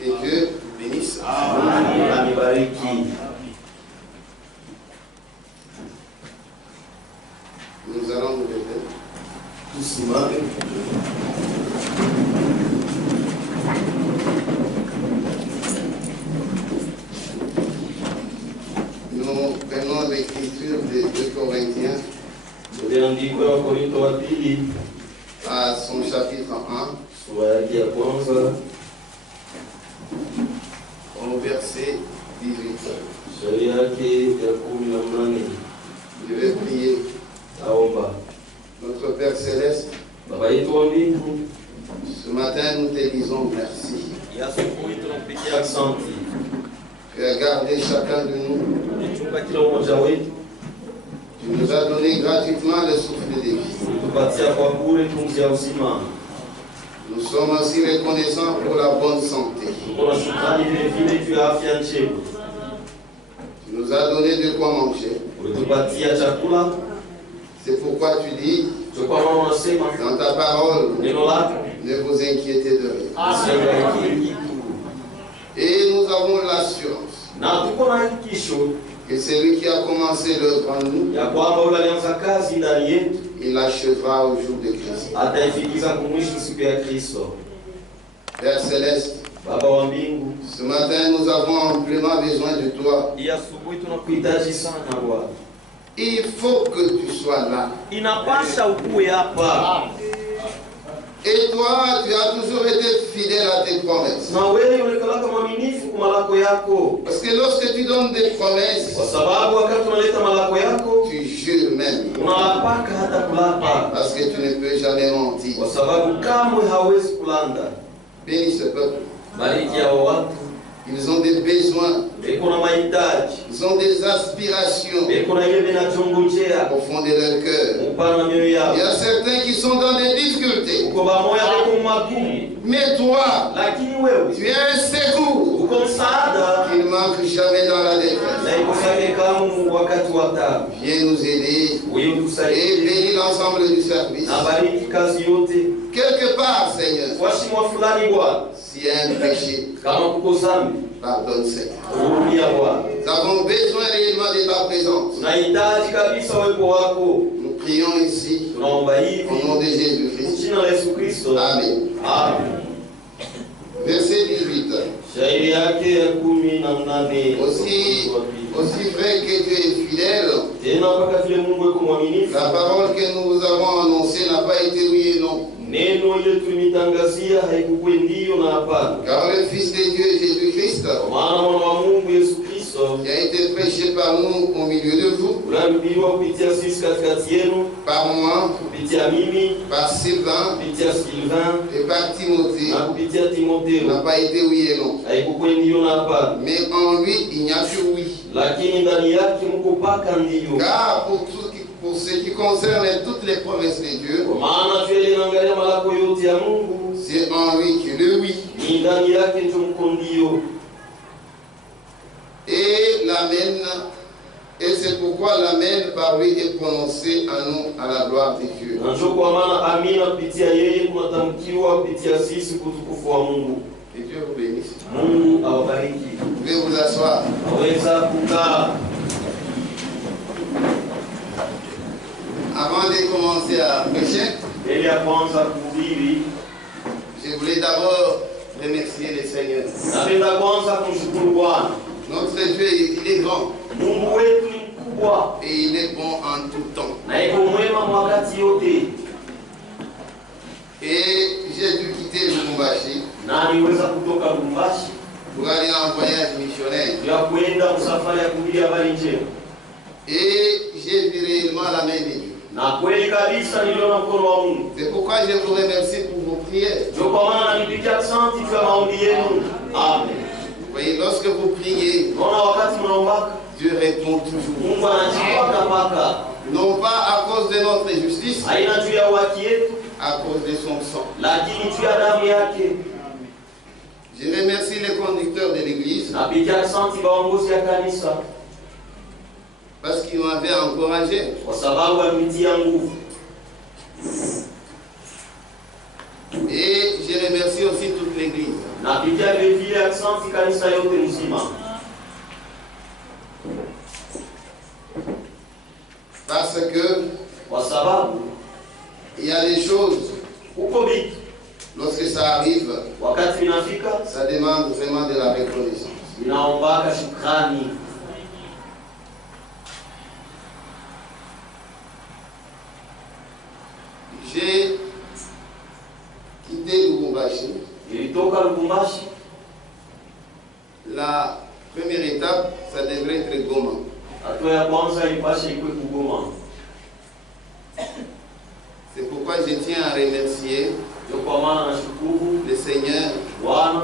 Que Dieu bénisse. Amen. Nous allons nous lever. Nous prenons l'écriture des 2 Corinthiens à son chapitre 1, au verset 18. Je vais prier. Notre Père Céleste, ce matin nous te disons merci. Tu as gardé chacun de nous. Tu nous as donné gratuitement le souffle de vie. Nous sommes aussi reconnaissants pour la bonne santé. Tu nous as donné de quoi manger. C'est pourquoi tu dis dans ta parole, ne vous inquiétez de rien. Et nous avons l'assurance que celui qui a commencé l'œuvre en nous, il l'achèvera au jour de Christ. Père Céleste, ce matin nous avons amplement besoin de toi. Il faut que tu sois là. Et toi, tu as toujours été fidèle à tes promesses. Parce que lorsque tu donnes des promesses, tu jures même. Parce que tu ne peux jamais mentir. Bénis ce peuple. Ils ont des besoins. Ils ont des aspirations au fond de leur cœur. Il y a certains qui sont dans des difficultés. Mais toi, tu es un secours qui ne manque jamais dans la détresse. Viens nous aider et bénis l'ensemble du service. Quelque part, Seigneur, s'il y a un péché, pardonne, Seigneur. Nous avons besoin réellement de ta présence. Nous prions ici au nom de Jésus-Christ. Amen. Verset 18. Aussi vrai que Dieu est fidèle, la parole que nous avons annoncée n'a pas été oui et non. Car le Fils de Dieu Jésus-Christ, qui a été prêché par nous au milieu de vous, par moi, par Sylvain et par Timothée, n'a pas été oui et non. Mais en lui, il n'y a que oui. Car pour ce qui concerne toutes les promesses de Dieu, c'est en lui que le oui. Et l'amen, et c'est pourquoi l'amen par lui est prononcé à nous à la gloire de Dieu. Que Dieu vous bénisse. Vous pouvez vous asseoir. Avant de commencer à prêcher, je voulais d'abord remercier le Seigneur. Notre Dieu, il est grand. Et il est bon en tout temps. Et j'ai dû quitter Lubumbashi pour aller en voyage missionnaire. Et j'ai vu réellement la main de Dieu. C'est pourquoi je vous remercie pour vos prières. Amen. Vous voyez, lorsque vous priez, Dieu répond toujours. Non pas à cause de notre justice, à cause de son sang. Je remercie les conducteurs de l'église parce qu'ils m'avaient encouragé. Napitia vile asante kanisa yote mzima. Parce que Kwa sababu il y a des choses, uko vitu lorsque ça arrive, wakati vinafika ça demande vraiment de la reconnaissance. vinaombaka shukrani. J'ai quitté Lubumbashi. Nilitoka Lubumbashi. La première étape, ça devrait être Goma. Hatua ya kwanza ilipasha ikwe kugoma. C'est pourquoi je tiens à remercier Ndio kwa maana nashukuru le Seigneur Bwana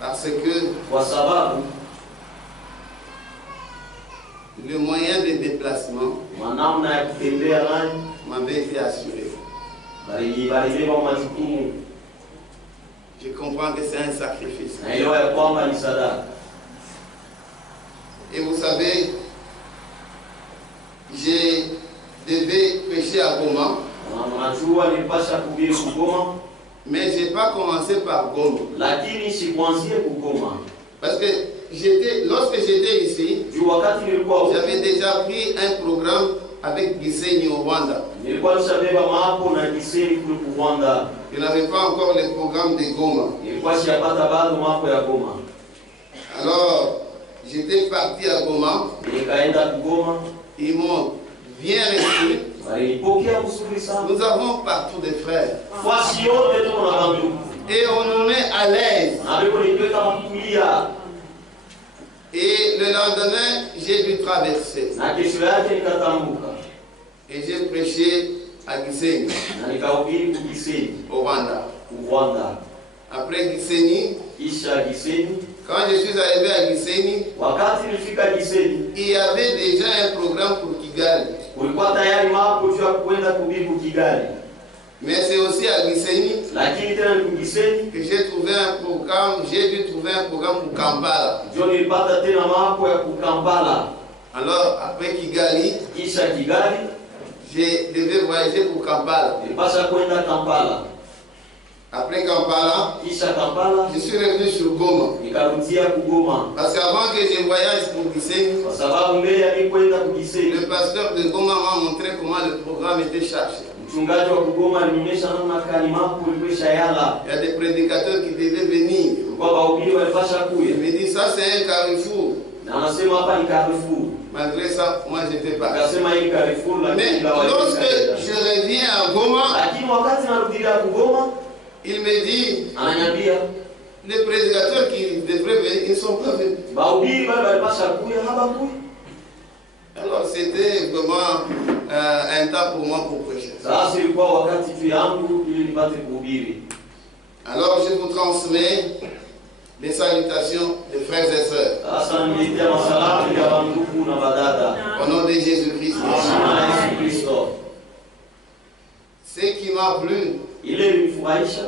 parce que kwa sababu le moyen de déplacement namna ya kutembea nani m'avait été assuré. balibeba majukumu. Je comprends que c'est un sacrifice. Naelewa ya kwamba ni sadaka. Et vous savez, je devais prêcher à Goma, Unajua nilipasha kuhubiri kugoma, mais je n'ai pas commencé par Goma. lakini sikuanzie kugoma. Parce que lorsque j'étais ici, Juu wakati nilikuwa j'avais déjà pris un programme avec Gisenyi au Rwanda. nilikuwa nishabeba mapo na Gisenyi kule Rwanda. Je n'avais pas encore le programme de Goma. Nilikuwa siyapata bado mapo ya Goma. Alors, j'étais parti à Goma. Nikaenda kugoma. Ils m'ont bien reçu. Walinipokea vizuri sana. Nous avons partout des frères. Fasi yote tuko na bandugu. Et on nous met à l'aise. Na beko nipeka makulia. Et le lendemain, j'ai dû traverser. Na kesho yake nikatambuka. Et j'ai prêché à Gisenyi, Na nikahubiri Gisenyi au Rwanda. Rwanda. Après Gisenyi, Kisha Gisenyi, quand je suis arrivé à Gisenyi, wakati nilifika Gisenyi, il y avait déjà un programme pour Kigali. kulikuwa tayari mapo juu ya kwenda kuhubiri Kigali. Mais c'est aussi à Gisenyi Lakini tena ni Gisenyi que j'ai trouvé un programme, j'ai dû trouver un programme pour Kampala. ndio nilipata tena mapo ya kukampala. Alors, après Kigali, Kisha Kigali, je devais voyager pour Kampala. nilipasha kwenda Kampala. Après Kampala, Kisha Kampala, je suis revenu sur Goma. nikarudia kugoma. Parce qu'avant que je voyage pour Gisenyi, Kwa sababu mbele ya mimi kwenda Gisenyi, le pasteur de Goma m'a montré comment le programme était chargé. mchungaji wa kugoma alinionyesha namna kani mapo ilikuwa yala. Il y a des prédicateurs qui devaient venir. Kwa wahubiri walipasha Il kuya. me dit, ça c'est un carrefour. Na anasema hapa ni Carrefour. Malgré ça, moi j'étais pas. Akasema hii Carrefour Mais lakini la lorsque je reviens à Goma, lakini wakati narudia kugoma, il me dit, ananiambia les prédicateurs qui devraient venir, ils ne sont pas venus. bahubiri bado walipasha kuya habakuya. Alors c'était vraiment un temps pour moi pour prêcher. Sasa ilikuwa wakati tu yangu ili nipate kuhubiri. Alors je vous transmets les salutations des frères et sœurs. Sasa nilitia masalamu ya bandugu na badada. Au nom de Jésus-Christ. Jina la Yesu Kristo. Ce qui m'a plu, Ile ilinifurahisha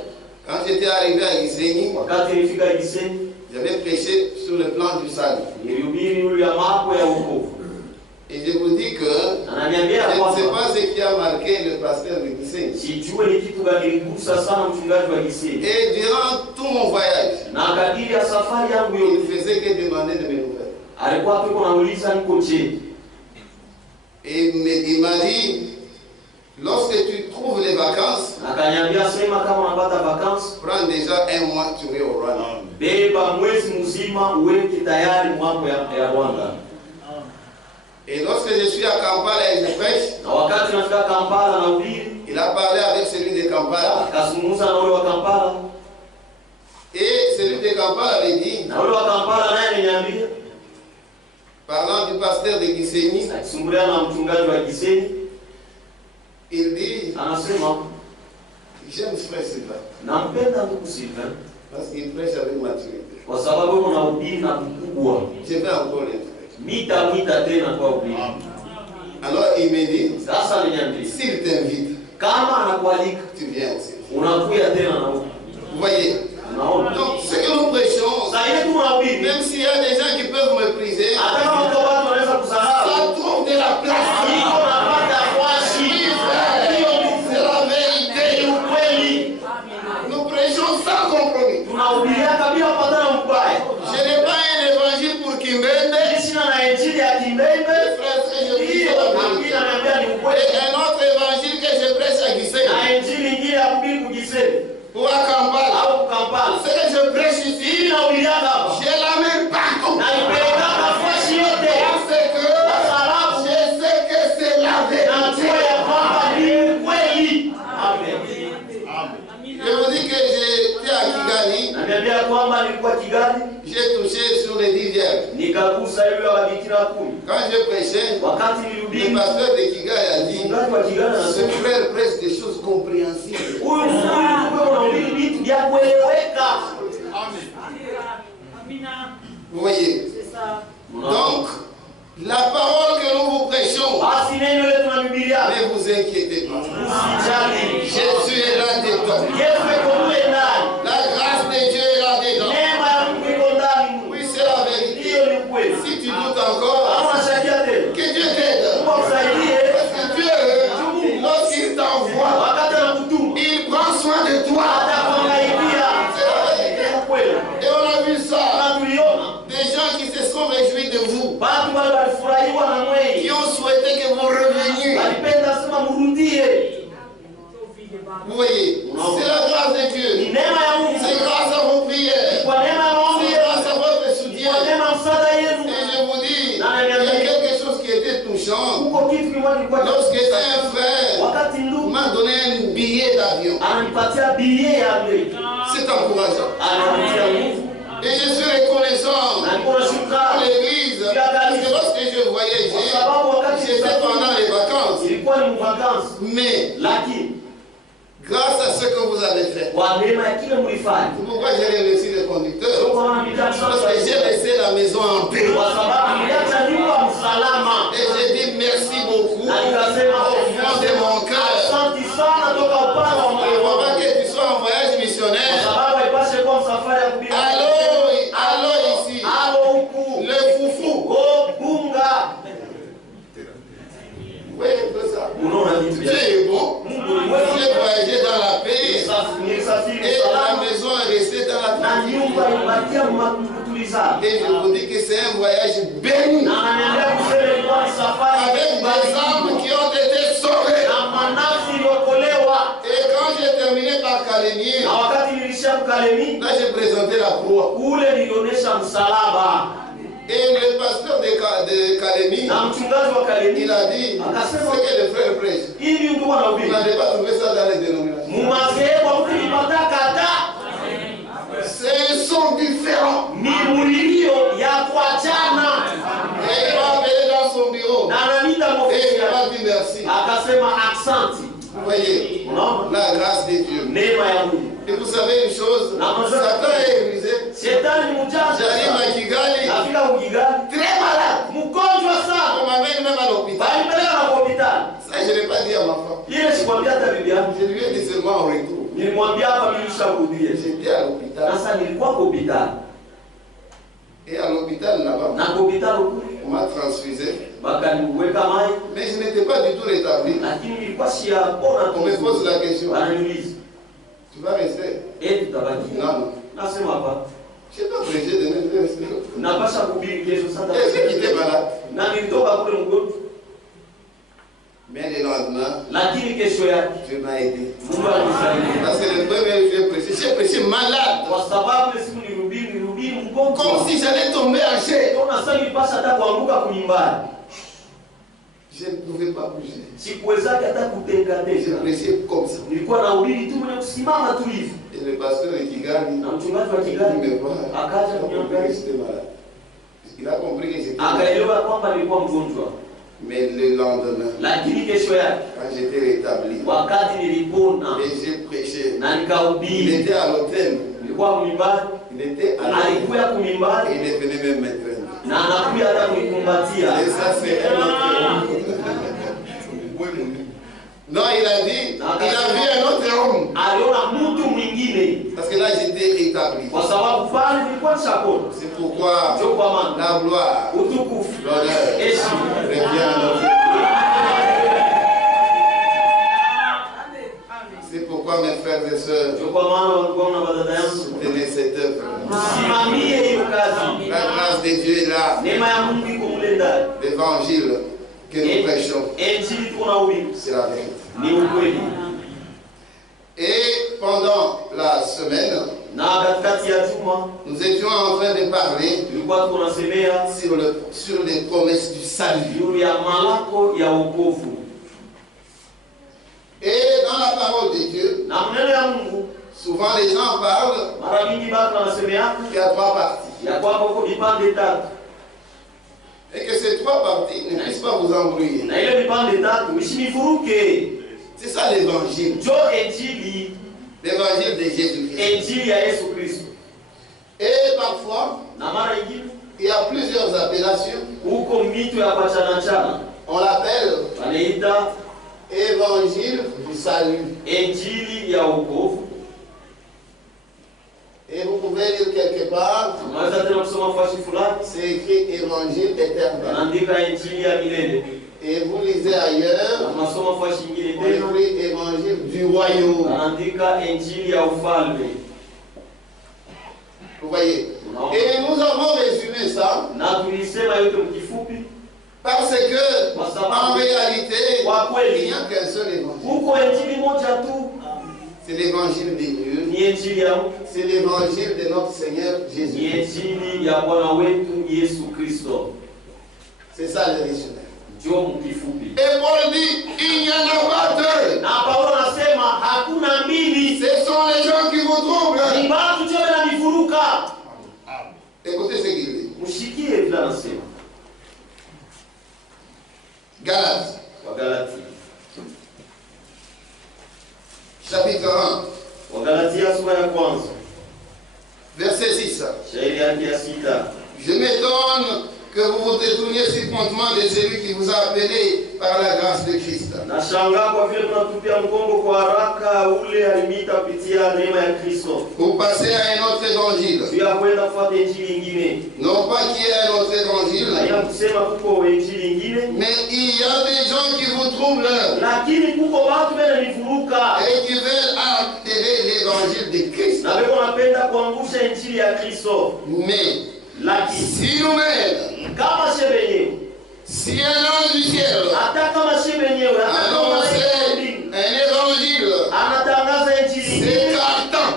quand j'étais arrivé à Gisenyi, wakati nilifika Gisenyi, j'avais prêché sur le plan du salut. nilihubiri yule ya mapo ya wokovu. Et je vous dis que Ananiambia je ne sais kwamba pas ce qui a marqué le pasteur de Gisenyi. sijue ni kitu gani kiligusa sana mchungaji wa Gisenyi. Et durant tout mon voyage, Na kadiri ya safari yangu il yote ne faisait que demander de mes nouvelles. alikuwa tu nauliza niko je. Et il m'a dit, lorsque tu trouves les vacances, Akaniambia sema kama unapata vacances, prends déjà un mois, tu es au Rwanda. beba mwezi mzima uweke tayari mambo ya Rwanda. Et lorsque je suis à Kampala et je prêche, Na wakati nafika Kampala na ubiri, il a parlé avec celui de Kampala. akazungumza na ule wa Kampala, Et celui de Kampala avait dit, na ule wa Kampala naye aliniambia, parlant du pasteur de Gisenyi, akisumbulia na mchungaji wa Gisenyi, il dit, anasema j'aime frère Sylvain, nampenda ndugu Sylvain parce qu'il prêche avec maturité. kwa sababu yuko na ubiri na kukubwa. Je vais encore l'inviter. Mwita tena kwa ubiri. Alors il me dit, Sasa aliniambia, s'il t'invite, kama anakualika tu viens aussi. unakuya tena na huko. Vous voyez? Unaona? Donc ce que nous prêchons, Sasa ile tu unahubiri, même s'il y a des gens qui peuvent mépriser, hata kama watu wanaweza kusahau, ça trouve de la place. iko napata kwashi. C'est la vérité. Ni ukweli. Nous prêchons sans compromis. Tunahubiri ou à Kampala, ce que je prêche ici, j'ai la même partout. Parce que je sais que c'est la vérité. Je vous dis que j'étais à Kigali. J'ai touché sur les 10 vierges. Quand je prêchais, le pasteur de Kigali a dit, ce frère prêche des choses compréhensibles. Vous voyez? Donc, la parole que nous vous prêchons, ne vous inquiétez pas. Jésus est là dedans. La grâce de Dieu est là dedans. Oui, c'est la vérité. Si tu doutes encore, que Dieu t'aide. Parce que Dieu, lorsqu'il t'envoie, il prend soin de toi. C'est la vérité. Et on a vu ça. Des gens qui se sont réjouis de vous, qui ont souhaité que vous reveniez. Vous voyez, c'est la grâce de Dieu. C'est grâce à vos prières. C'est grâce à votre soutien. Et je vous dis, il y a quelque chose qui était touchant. Lorsque un frère m'a donné un billet d'avion. C'est encourageant. Et je suis reconnaissant pour l'église. Parce que lorsque je voyageais, j'étais pendant les vacances. Mais, grâce à ce que vous avez fait, c'est pourquoi j'ai remercié le conducteur. Parce que j'ai laissé la maison en paix. Et j'ai dit merci beaucoup au fond de mon cœur. Et pour que tu sois en voyage missionnaire, allô ici, le foufou. Oui, un peu ça. Dieu est bon. J'ai voyagé dans la paix. Et la maison est restée dans la paix. Et je vous dis que c'est un voyage béni. Avec des âmes qui ont été sauvées. Et quand j'ai terminé par Kalemi, là j'ai présenté la croix. Et le pasteur de Kalemi, il a dit, ce que le frère prêche, vous n'allez pas trouver ça dans les dénominations. C'est un son différent. Et il va aller dans son bureau. Et il va dire merci. Vous voyez, la grâce de Dieu. Et vous savez une chose, Satan est épuisé. J'arrive à Kigali, très malade. On m'amène même à l'hôpital. Ça, je ne l'ai pas dit à ma femme. Je lui ai dit seulement en retour. J'étais à l'hôpital. Et à l'hôpital là-bas, on m'a transfusé. Mais je n'étais pas du tout rétabli. On me pose la question. Tu vas rester? Non, non. Je n'ai pas prêché de même. Est-ce que tu étais malade? Mais le lendemain, Dieu m'a aidé. Parce que le premier jour, j'ai prêché malade. Comme si j'allais tomber en chair. Je ne pouvais pas bouger. J'ai prêché comme ça. Et le pasteur de Kigali, il me voit. Il a compris que j'étais malade. Mais le lendemain, quand j'étais rétabli, et j'ai prêché, il était à l'hôtel. Il était à l'hôtel. Il est venu même me traîner. Et ça, c'est un autre. Non, il a dit, il a vu un autre homme. Parce que là, j'étais rétabli. C'est pourquoi la gloire, l'honneur revient à notre Dieu. C'est pourquoi mes frères et sœurs, soutenez cette œuvre. La grâce de Dieu est là. L'évangile que nous prêchons, c'est la vérité. Et pendant Pendant la semaine, nous étions en train de parler sur les promesses du salut. Et dans la parole de Dieu, souvent les gens parlent qu'il y a 3 parties. Et que ces 3 parties ne puissent pas vous embrouiller. C'est ça l'évangile. L'évangile de Jésus-Christ. Et parfois, il y a plusieurs appellations. On l'appelle évangile du salut. Et vous pouvez lire quelque part, c'est écrit évangile éternel. Et vous lisez ailleurs, on écrit évangile du royaume. Vous voyez? Et nous avons résumé ça parce que en réalité, il n'y a qu'un seul évangile. C'est l'évangile de Dieu. C'est l'évangile de notre Seigneur Jésus. C'est ça le résumé. Et Paul dit, il n'y en a pas 2. Ce sont les gens qui vous troublent. Écoutez ce qu'il dit. Galates. Chapitre 1. Verset 6. Je m'étonne que vous vous détourniez si promptement de celui qui vous a appelé par la grâce de Christ. Vous passez à un autre évangile. Non pas qu'il y ait un autre évangile, mais il y a des gens qui vous troublent et qui veulent altérer l'évangile de Christ. Mais si nous-mêmes, si un ange du ciel annonce un évangile s'écartant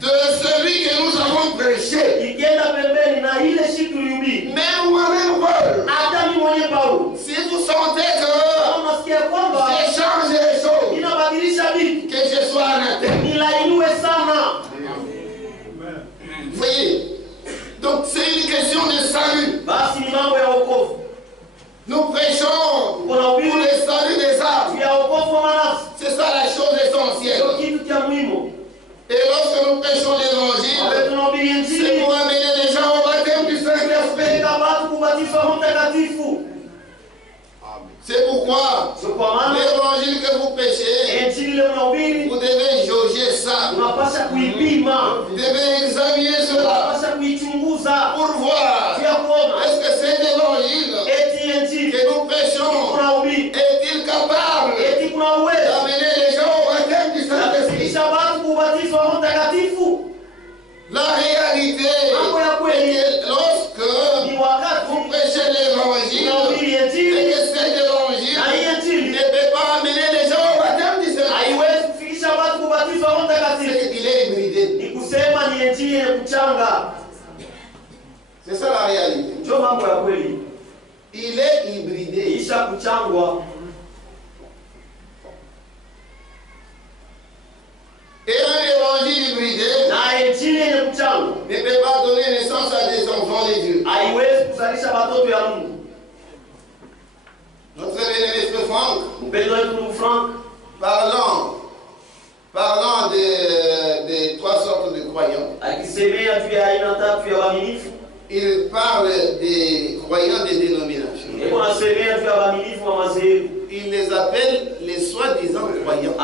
de celui que nous avons prêché, même moi-même Paul, si vous sentez que j'échange les choses, que je sois anathème. Vous voyez? Donc c'est une question de salut. Nous prêchons pour le salut des âmes. C'est ça la chose essentielle. Et lorsque nous prêchons l'évangile, c'est pour amener les gens au baptême du Saint-Esprit. C'est pourquoi l'évangile que vous prêchez, vous devez jauger ça. Vous devez examiner cela pour voir est-ce que cet évangile que nous prêchons est-il capable d'amener les gens au baptême du Saint-Esprit. La réalité est que lorsque vous prêchez l'évangile, et que cet évangile ne peut pas amener les gens au baptème du Saint-Esprit, c'est qu'il est hybridé. C'est ça la réalité. Il est hybridé. Et un évangile hybridé ne peut pas donner naissance à des enfants de Dieu. Notre bien-aimé Franck, parlant des 3 sortes de croyants, il parle des croyants des dénominations. Il les appelle les soi-disant croyants.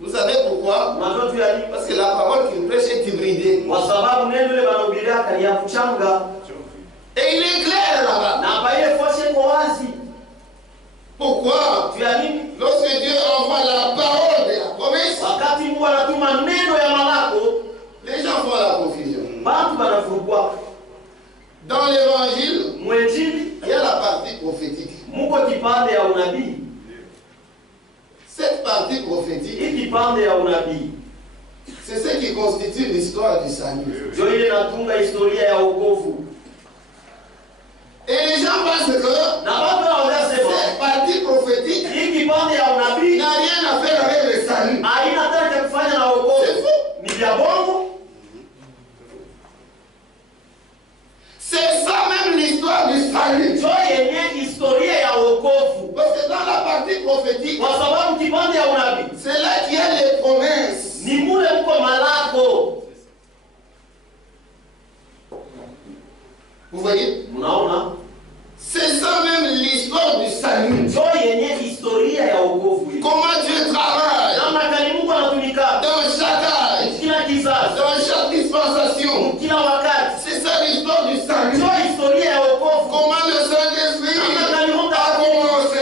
Vous savez pourquoi? Parce que la parole qu'il prêche est hybridée. Et il est clair là-bas. Pourquoi? Lorsque Dieu envoie la parole de la promesse, les gens font la confusion. Dans l'évangile, il y a la partie prophétique. unabii, cette partie prophétique, hii kipande ya unabii c'est ce qui constitue l'histoire du salut. ndio ile inatunga historia ya wokovu. Et les gens pensent que Na watu wanasema cette partie prophétique hii kipande ya unabii n'a rien à faire avec le salut. haina hata cha kufanya na wokovu. C'est faux. Ni vya bongo. C'est ça même l'histoire du salut. Ndio yenye historia ya wokovu. Parce que dans la partie prophétique, Kwa sababu kipande ya unabii c'est là qu'il y a les promesses. ni mule mko malako. Vous voyez? Mnaona? C'est ça même l'histoire du salut. Ndio yenye historia ya wokovu. Comment Dieu travaille Namna gani Mungu anatumika dans chaque âge, kila kizazi, dans chaque dispensation. kila wakati. C'est ça l'histoire du salut. Ndio historia ya wokovu. Comment le Saint-Esprit a commencé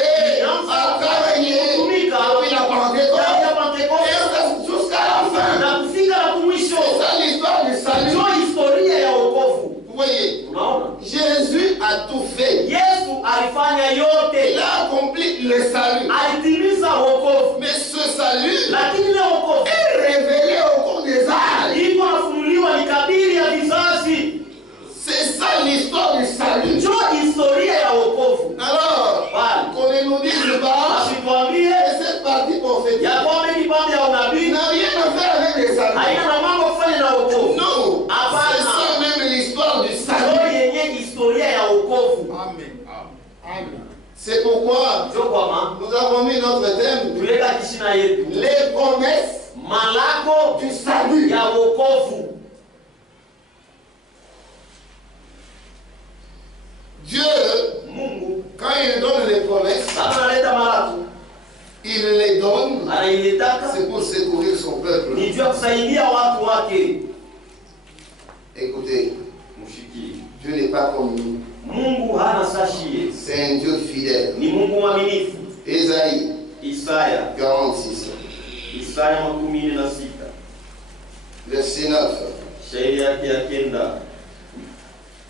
à travailler depuis la Pentecôte et jusqu'à la fin. Na kufika na kumwisho. C'est ça l'histoire du salut. Ndio historia ya wokovu. Vous voyez, Unaona? Jésus a tout fait. Yesu alifanya yote. Il a accompli le salut. Alitimiza wokovu. Mais ce salut Lakini ile wokovu est révélé au cours des âges. iko nafunuliwa ni kadiri ya vizazi. C'est ça l'histoire du salut. Ndio historia ya wokovu. Alors, Bali qu'on ne nous dise pas asituambie que cette partie prophétique ya kwamba kipande ya unabii n'a rien à faire avec le salut. haina na mambo kufanya na wokovu. Non, c'est ça même l'histoire du salut. Ndio yenye historia ya wokovu. Amen. Amen. C'est pourquoi Ndio kwa maana nous avons mis notre thème, tuliweka kishina yetu les promesses malako du salut. ya wokovu. Dieu, Mungu quand il donne les promesses, kama analeta malako il les donne, anailetaka c'est pour secourir son peuple. ni juu ya kusaidia watu wake. Écoutez, Mshikie. Dieu n'est pas comme nous. Mungu hana sashie. C'est un Dieu fidèle. Ni Mungu mwaminifu. Ésaïe Isaya 46, Isaya 46 verset 9. shairi yake ya kenda.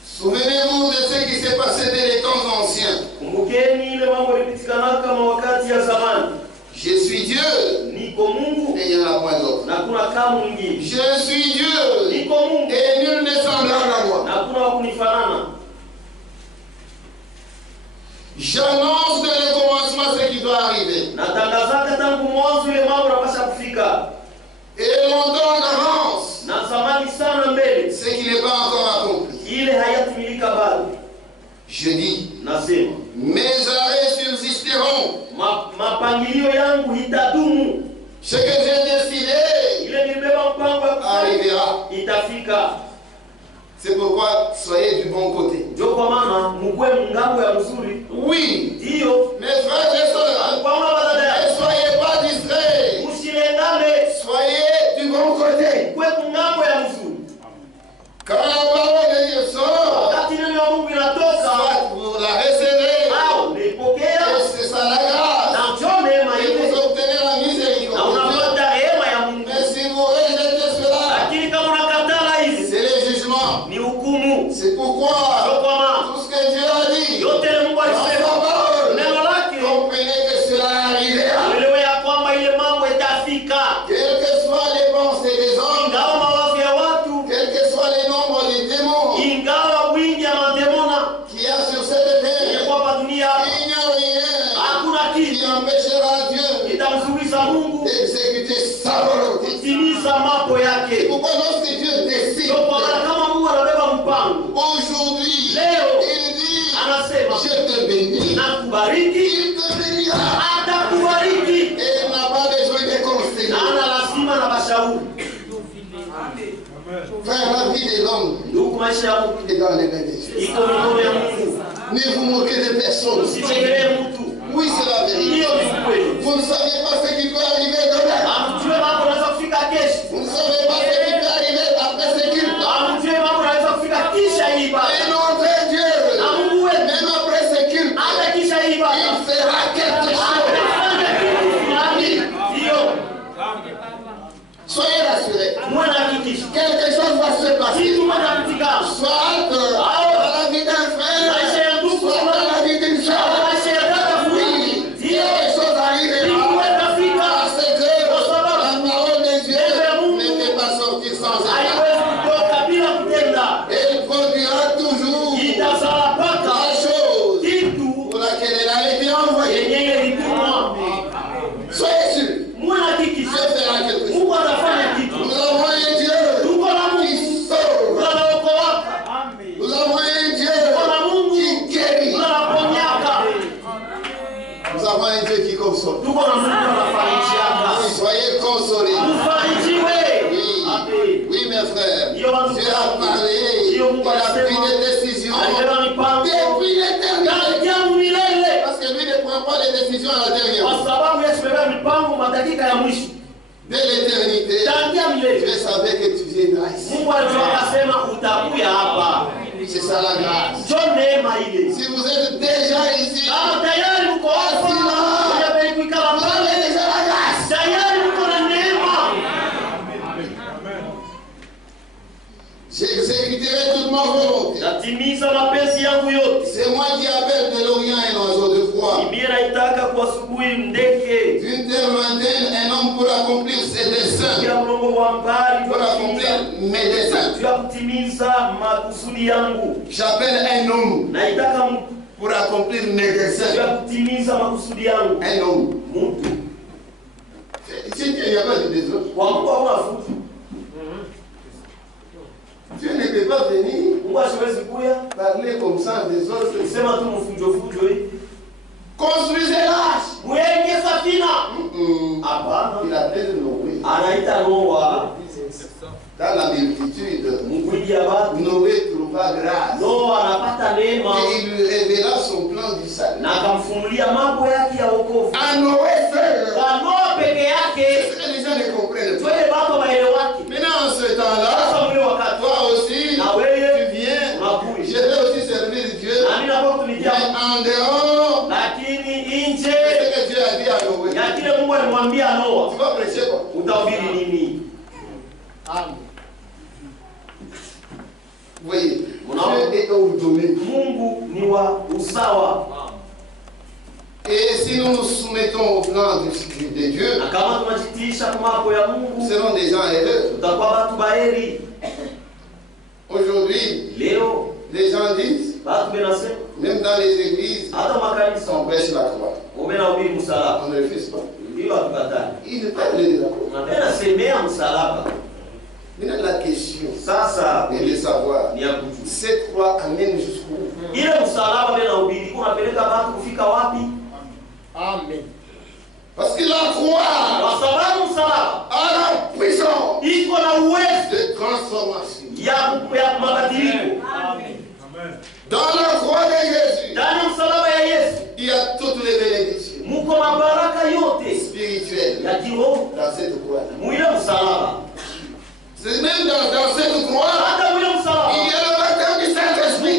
Souvenez-vous de ce qui s'est passé dès les temps anciens. Kumbukeni ile mambo yalipitikanaka kama wakati ya zamani. Je suis Dieu, Niko Mungu et il n'y en a point d'autre. na kuna kama mwingine. Je suis Dieu, Niko Mungu et nul n'est semblable à moi. na kuna wa kunifanana. J'annonce dès le commencement ce qui doit arriver. Natangazaka tangu mwanzo ile mambo yanapaswa kufika. Et longtemps en avance Na zamani sana mbele ce qui n'est pas encore accompli. ile hayatimilika bado. Je dis, Nasema mes arrêts subsisteront. mapangilio yangu itadumu. Ce que j'ai décidé Ile nilibeba mpango arrivera. itafika. C'est pourquoi soyez du bon côté. Ndio kwa maana mkwe ngambo ya mzuri. Oui, Ndio. mes frères et sœurs, Kwa maana badala ne soyez pas distraits. usilengane Soyez du bon côté. kwe ngambo ya mzuri. Quand la parole de Dieu sort, Wakati neno la Mungu linatoka soit vous la recevez, au nipokea et c'est ça la grâce. na njoo neema Et ile vous obtenez la na miséricorde. unapata rehema ya Mungu. Mais si vous rejetez cela, Lakini kama unakatala hizi c'est le jugement. ni hukumu. C'est pourquoi Ndio kwa maana tout ce que Dieu a dit yote ile Mungu dans sa alisema parole, neno lake comprenez que cela arrivera. uelewe ya kwamba ile mambo itafika. Quelles que soient les pensées des hommes, Ingawa mawazo ya watu, quel que soit les nombres des démons ingawa wingi ya mademona qu'il y a sur cette terre, ilikuwa hapa dunia, il n'y a rien hakuna qui kitu empêchera Dieu kitamzuiza Mungu d'exécuter sa volonté. kutimiza mambo yake. Pourquoi lorsque Dieu décide, Ndio kwa maana kama Mungu anabeba mpango, aujourd'hui, leo il dit, anasema je te bénis. nakubariki, Il te bénira. atakubariki Et il n'a pas besoin de conseils. na ana lazima na bashauri. Frère, la vie de l'homme Ndugu, maisha ya mtu est dans les mains de Dieu. iko mikono ya Mungu. Ne vous moquez de personne. Usitegemee mtu. Oui, c'est la vérité. Hiyo ni kweli. Vous ne savez pas ce qui peut arriver demain. Amjue mambo yanaweza kufika kesho. Vous ne savez pas ce qui peut arriver après ce culte. Amjue mambo yanaweza kufika kisha hii Et ibada. notre Dieu, Na Mungu wetu même après ce culte, hata kisha hii ibada il fera quelque chose. atafanya kitu fulani. Ndio. Soyez rassurés. Muwe na hakikisho. Quelque chose va se passer. Kitu moja kitikana. Soit dans la vie d'un frère, soit dans la vie d'une soeur. Maisha ya dada fulani. Oui, Ndio. console. Tuko na Mungu anafarijiaka. Soyez consolés. Mfarijiwe. Oui, mes frères. Dieu a parlé. Il a pris des décisions depuis l'éternité. Parce que lui ne prend pas les décisions à la dernière. De l'éternité, Dieu savait que tu viendras ici. C'est ça la grâce. Si vous êtes déjà ici, j'exécuterai toute ma volonté. C'est moi qui appelle de l'Orient un oiseau de proie. D'une terre lointaine, un homme pour accomplir ses desseins. Pour accomplir mes desseins. J'appelle un homme pour accomplir mes desseins. Un homme. Si il n'y a pas de dessein, Dieu ne peut pas venir parler comme ça des autres. Construisez l'arche. Il appelle Noé. Dans la multitude, Noé trouva grâce. Et il lui révéla son plan du salut. À Noé seul. C'est ce que les gens ne comprennent pas. Maintenant, en ce temps-là, toi aussi, tu viens. Je vais aussi servir Dieu. Mais en dehors, c'est ce que Dieu a dit à Noé. Tu vas prêcher quoi? Amen. Vous voyez, Dieu est ordonné. Et si nous nous soumettons au plan de Dieu, nous serons des gens heureux. Aujourd'hui, les gens disent, même dans les églises, on prêche la croix. On ne refuse pas. Il ne parle de la croix. Maintenant, la question est de savoir, cette croix amène jusqu'où? Amen. Parce que la croix a la puissance de transformation. Dans la croix de Jésus, il y a toutes les bénédictions spirituelles dans cette croix. C'est même dans cette croix, il y a le baptême du Saint-Esprit.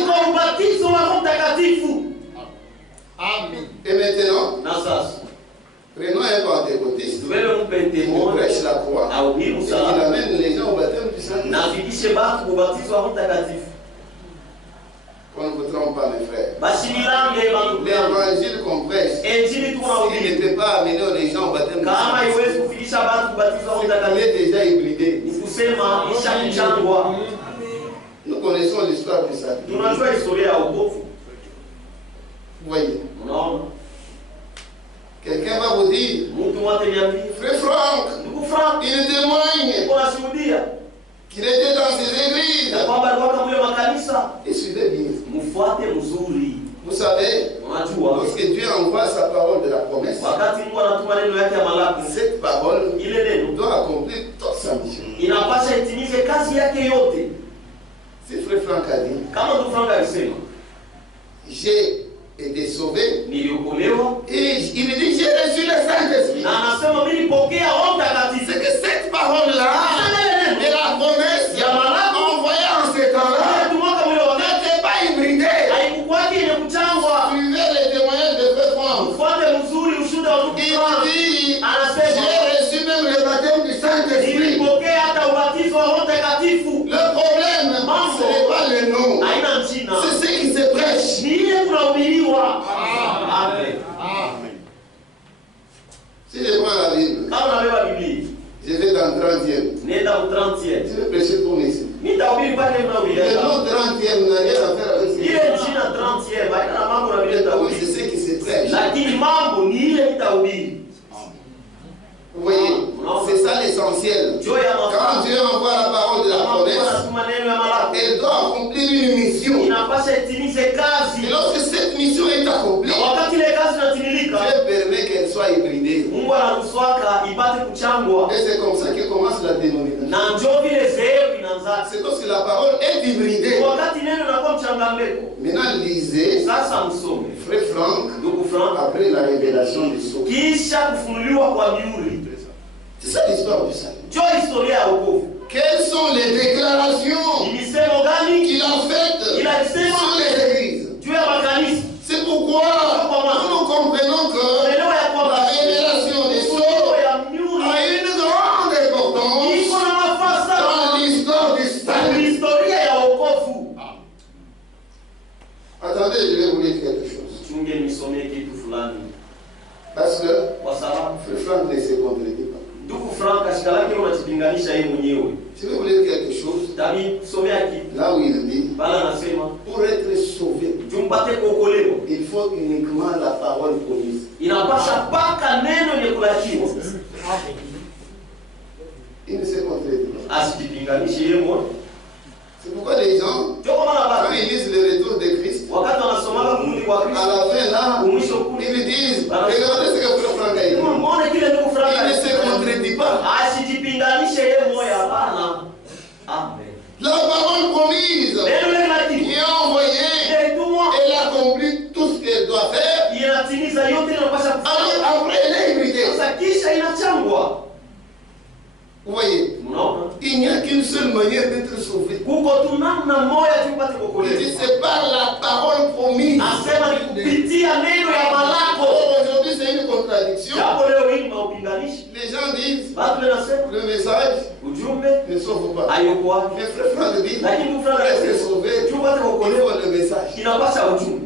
Amen. Et maintenant, prenons un pentecôtiste. On prêche la croix. Et il amène les gens au baptême du Saint-Esprit. Qu'on ne vous trompe pas, mes frères. L'évangile qu'on prêche, s'il ne peut pas amener les gens au baptême du Saint-Esprit, il est déjà hybridé. Nous connaissons l'histoire du salut. Vous voyez? Quelqu'un va vous dire, frère Franck, il témoigne qu'il était dans ses églises. Et suivez bien. Vous savez, lorsque Dieu envoie sa parole de la promesse, cette parole doit accomplir toute sa mission. Si frère Franck a dit, j'ai été sauvé, et il dit j'ai reçu le Saint-Esprit. C'est que cette parole-là de la promesse envoyée en ce temps-là n'était pas hybridée. Suivez les témoignages de frère Franck. Il dit j'ai reçu même le baptême du Saint-Esprit. Le problème, ce n'est pas le nom, c'est ce qui se prêche. Amen. Si je prends la Bible, je vais dans 30e. Je vais prêcher pour ici. Le nom 30e n'a rien à faire avec ce qui c'est ce qui se prêche. mission est accomplie, wakati ile kazi inatimilika, Dieu permet qu'elle soit hybridée. Mungu anaruhusuaka ipate kuchangwa. Et c'est comme ça que commence la dénomination. Na njoo vile zehebu inaanza. C'est parce que la parole est hybridée. Wakati neno linakuwa mchanganyiko. Maintenant, lisez, Sasa msome. Frère Franck, Ndugu Frank, après la révélation du sceau. kisha kufunuliwa kwa mihuri. C'est ça l'histoire du salut. Njoo historia ya wokovu. Quelles sont les déclarations Ni misemo gani qu'il a faites sur les églises? juu ya makanisa? C'est pourquoi nous comprenons que la révélation des sceaux a une grande importance dans l'histoire du salut. Historia ya wokovu. Attendez, je vais vous lire quelque chose. Chunge nisomee kitu fulani. Parce que Kwa sababu Frère Franck ne se contredit pas. ndugu Frank ashika lake unajipinganisha yeye mwenyewe. Je vais vous lire quelque chose. Tabi somea kitu. Là où il dit, Bala anasema pour être sauvé, jumpate kuokolewa. il faut uniquement la parole promise. Inapasha paka neno lenye kulakiwa. Il ne se contredit pas. Asijipinganishe yeye mwenyewe. C'est pourquoi les gens, Ndio maana quand baba ils lisent le retour de Christ, wakati wanasomaka kurudi kwa à Kristo, la fin là, mwisho kule ils disent, regardez ce que Frère Franck a dit. muone kile ndugu Frank Il ne se contredit pas. asijipinganishe yeye mwenyewe, hapana. Amen. La parole promise Neno lile la qui kitu est envoyée, ndio elle accomplit tout ce qu'elle doit faire. inatimiza yote inapasha Alors kufanya. après, elle est hybridée. Sasa kisha inachangwa. Vous voyez, Mnaona? il n'y a qu'une seule manière d'être sauvé. Kuko tu namna moja tu upate Il kuokolewa. dit, c'est par la parole promise. Asema ni kupitia neno ya malako. Or, aujourd'hui, c'est une contradiction. Japo leo hii maupinganishi. Les gens disent, Watu wanasema le message ujumbe ne sauve pas. hayuko wapi. Mais Frère Franck dit, Lakini ndugu Frank pour être anasema sauvé, tu upate il kuokolewa faut le message. inapasha ujumbe.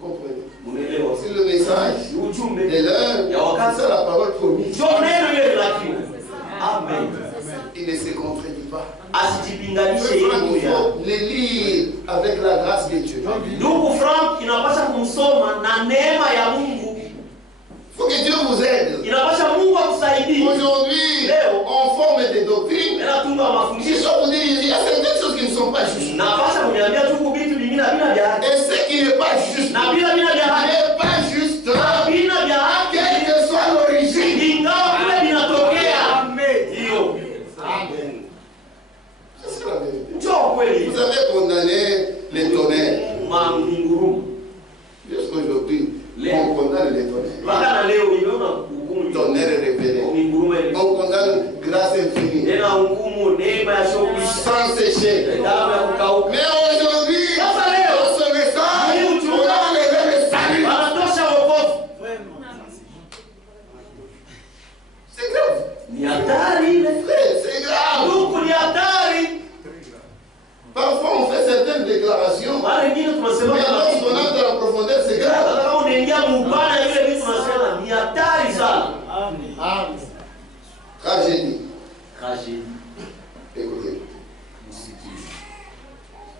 Vous comprenez? Unaelewa? C'est le message Ujumbe de l'heure, ya wakati c'est la parole promise. ndio neno ile la kitu. Amen. Il ne se contredit pas. Asijipinganishe Frère yeye Franck, il mwenyewe. faut le lire avec la grâce de Dieu. Ndugu Frank inapasha kumsoma na neema ya Mungu. Il faut que Dieu vous aide. Inapasha Mungu akusaidie. Aujourd'hui, on forme des doctrines Ela tunga qui mafundisho. sont pour dire il y a certaines choses qui ne sont pas justes. Napasha kuniambia tu vitu vingine bila vya haki. Et ce qui n'est pas juste Na bila vya haki. n'est pas juste, Bila vya haki. quelle que soit l'origine. Ingawa kule vinatokea. Ndio. C'est la vérité. Njoo kweli. Vous avez condamné les tonnerres. Mangurumo. Jusqu'aujourd'hui, on condamne les tonnerres. Mpaka leo nimeona hukumu Tonnerre révélé. Mingurumo ile. On condamne grâce infinie. Tena hukumu neema ya shokwisha. Sans sécher. Damu ya kukauka. Mais aujourd'hui, Sasa leo dans ce message, on a enlevé le salut. wanatosha wokovu. C'est grave. Ni hatari ile. C'est grave. Ndugu ni hatari. Parfois, on fait certaines déclarations. Mara nyingine tunasema Mais kama lorsqu'on entre dans la profondeur, c'est grave. hata kama unaingia muupana ile vitu tunasema ni hatari sana. Amen. Tragédie. Tragédie. Écoutez, Msikie.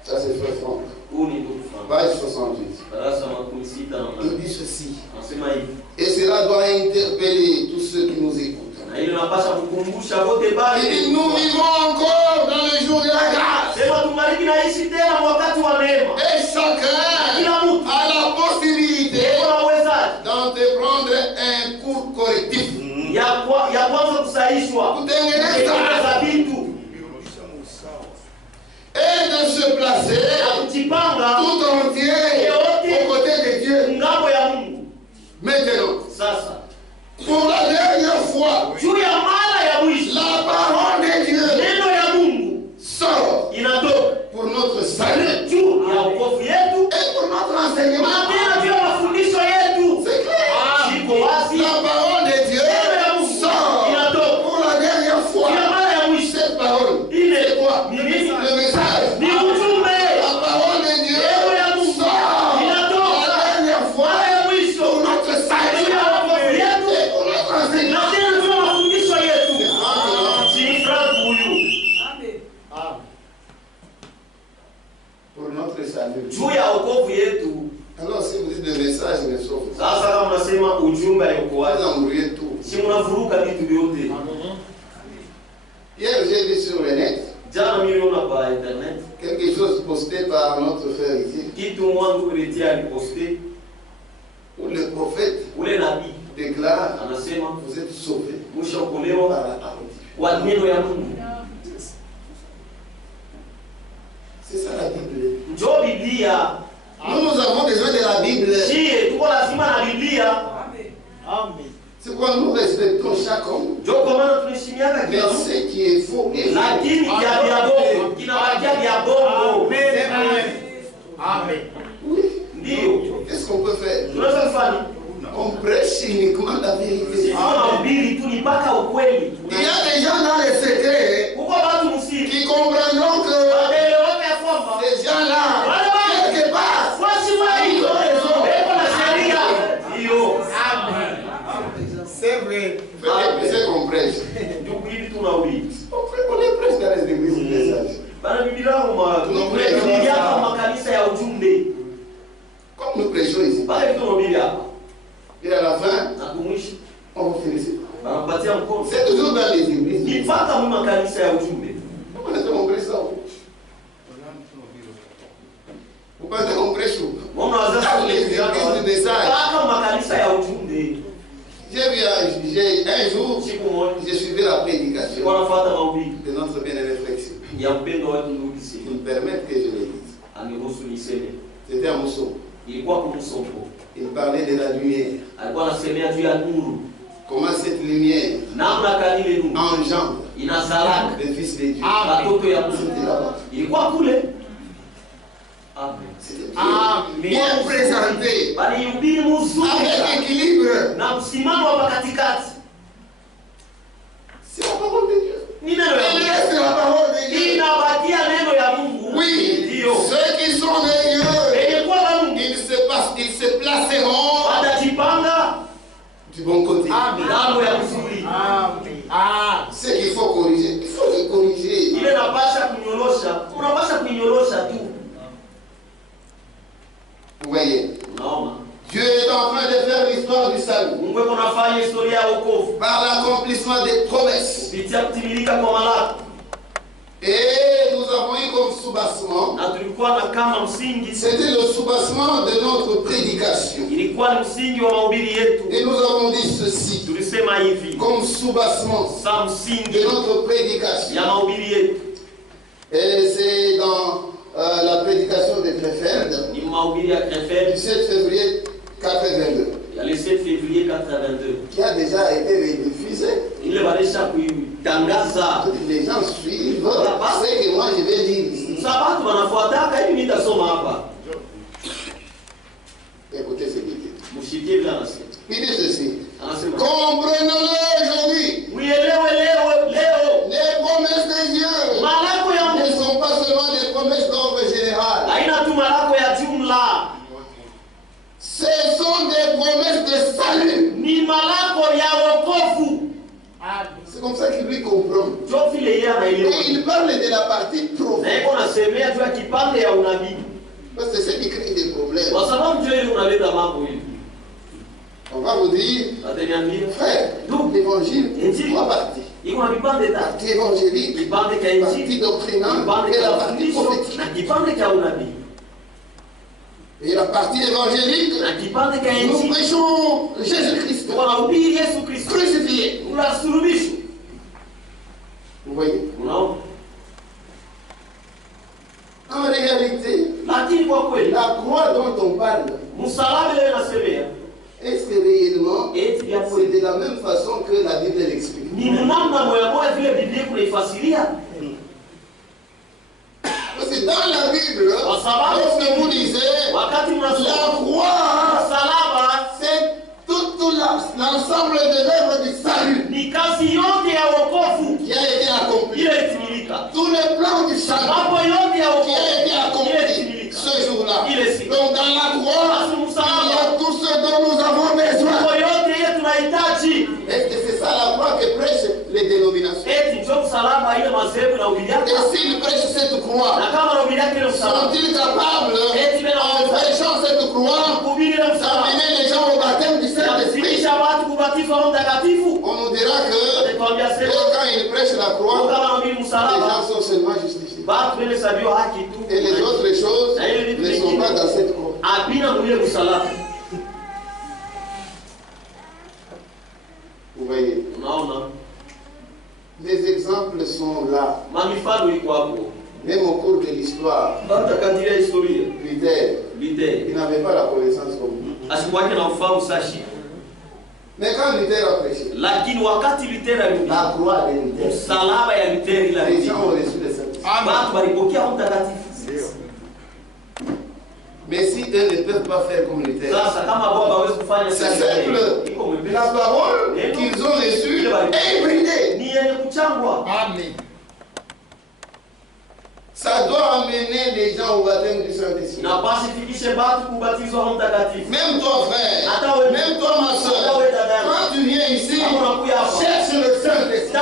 ça c'est Frère Franck. Huu ni ndugu Frank. Page 68. Darasa makumi sita na Il nane. dit ceci. Anasema hivi. Et cela doit interpeller tous ceux qui nous écoutent. Na ile napasha kukumbusha wote Il bali. dit, nous vivons encore dans le jour de la grâce. Sema tungaliki naishi tena wakati wa neema. Et chacun Kila mtu a la possibilité kuna uwezaji d'entreprendre un cours correctif. ya kwanza kusaishwa. Kutengeneza Kutengeneza vitu. et de se placer Na kujipanga tout entier aux côtés de Dieu. ngambo ya Mungu. Maintenant, Sasa pour la dernière fois, juu ya mara ya mwisho la parole de Dieu neno ya Mungu sort inatoka pour notre salut juu ya wokovu yetu et pour notre na enseignement. tena juu ya mafundisho yetu. C'est clair. Shiko wazi La parole de Dieu neno ya Mungu sort inatoka pour la dernière juu fois. ya mara ya mwisho. Cette parole, Ile c'est quoi? ni nini? Le message. Ni ujumbe. La parole de Dieu Neno ya Mungu sort inatoka la dernière fois mara ya mwisho pour notre juu salut ya wokovu yetu et pour notre na enseignement. tena juu ya mafundisho yetu. Si Frank huyu Pour notre salut. juu ya wokovu yetu. Alors, si vous dites le message, ne sauve pas. Sasa kama unasema ujumbe Vous haikoaje, embrouillez tout. si mnavuruka vitu vyote. Hier, j'ai vu sur le net Jana niliona kwa internet quelque chose posté par notre frère ici, où le prophète déclare, vous êtes sauvés par la parole de Dieu. C'est ça la Bible. Nous avons besoin de la Bible. C'est pourquoi nous respectons chaque homme. Mais ce qui est faux est faux. Amen. Oui. Qu'est-ce qu'on peut faire? On prêche uniquement la vérité. Il y a des gens dans les secrets qui comprendront que ces gens-là, quelque part, ils ont raison. C'est vrai. C'est qu'on prêche. On est prêche dans les églises du message. Comme nous prêchons ici. Et à la fin, on vous félicite. C'est toujours dans les églises. Comment est-ce qu'on prêche ça? Vous pensez qu'on prêche où? Dans les églises du message. J'ai vu un jour, j'ai suivi la prédication de notre bien-aimé Flexi. Ils me permettent que je le dise. C'était à Mousson. Il parlait de la lumière. Comment cette lumière engendre le Fils de Dieu. C'était bien présenté, avec équilibre. C'est la parole de Dieu. C'est la parole de Dieu. Oui, ceux qui sont des dieux, ils se placeront du bon côté. Ce qu'il faut corriger, il faut le corriger. Vous voyez, Dieu est en train de faire l'histoire du salut par l'accomplissement des promesses. Et nous avons eu comme soubassement, c'était le soubassement de notre prédication. Et nous avons dit ceci, comme soubassement de notre prédication. Et c'est dans la prédication de Krefeld, du 7 février 82. Le 7 février 82. Qui a déjà été diffusé. Les gens suivent ce que moi je vais dire ici. Écoutez ce qu'il dit. Il dit ceci. Comprenons-le aujourd'hui. Les promesses de Dieu ne sont pas seulement des promesses d'ordre général. Ce sont des promesses de salut. C'est comme ça qu'il lui comprend. Et il parle de la partie profonde. Parce que c'est ce qui crée des problèmes. On va vous dire, frère, l'évangile, trois parties. Partie évangélique, partie doctrinale et la partie prophétique. Et la partie évangélique, nous prêchons Jésus-Christ crucifié. Vous voyez? En réalité, la croix dont on parle, est-ce que réellement c'est de la même façon que la Bible l'explique? Parce que dans la Bible, lorsque vous lisez, la croix, c'est tout l'ensemble de l'œuvre du salut qui a été accompli. Tout le plan du salut qui a été accompli ce jour-là. Donc dans la croix, il y a tout ce dont nous avons besoin. Est-ce que c'est ça la croix que prêchent les dénominations? Et s'ils prêchent cette croix, sont-ils capables, en prêchant cette croix, d'amener les gens au baptême du Saint-Esprit? On nous dira que quand il prêche la croix, les gens sont seulement justifiés. Et les autres choses ne sont pas dans cette croix. Vous voyez? Les exemples sont là. Même au cours de l'histoire, Luther, il n'avait pas la connaissance comme nous. Mais quand Luther a prêché, la croix de Luther, les gens ont reçu le Saint-Esprit. Mais si eux ne peuvent pas faire comme Luther, c'est simple. La parole qu'ils ont reçue est hybridée. Amen. Ça doit amener les gens au baptême du Saint-Esprit. Même toi, frère, même toi, ma soeur, quand tu viens ici, cherche le Saint-Esprit.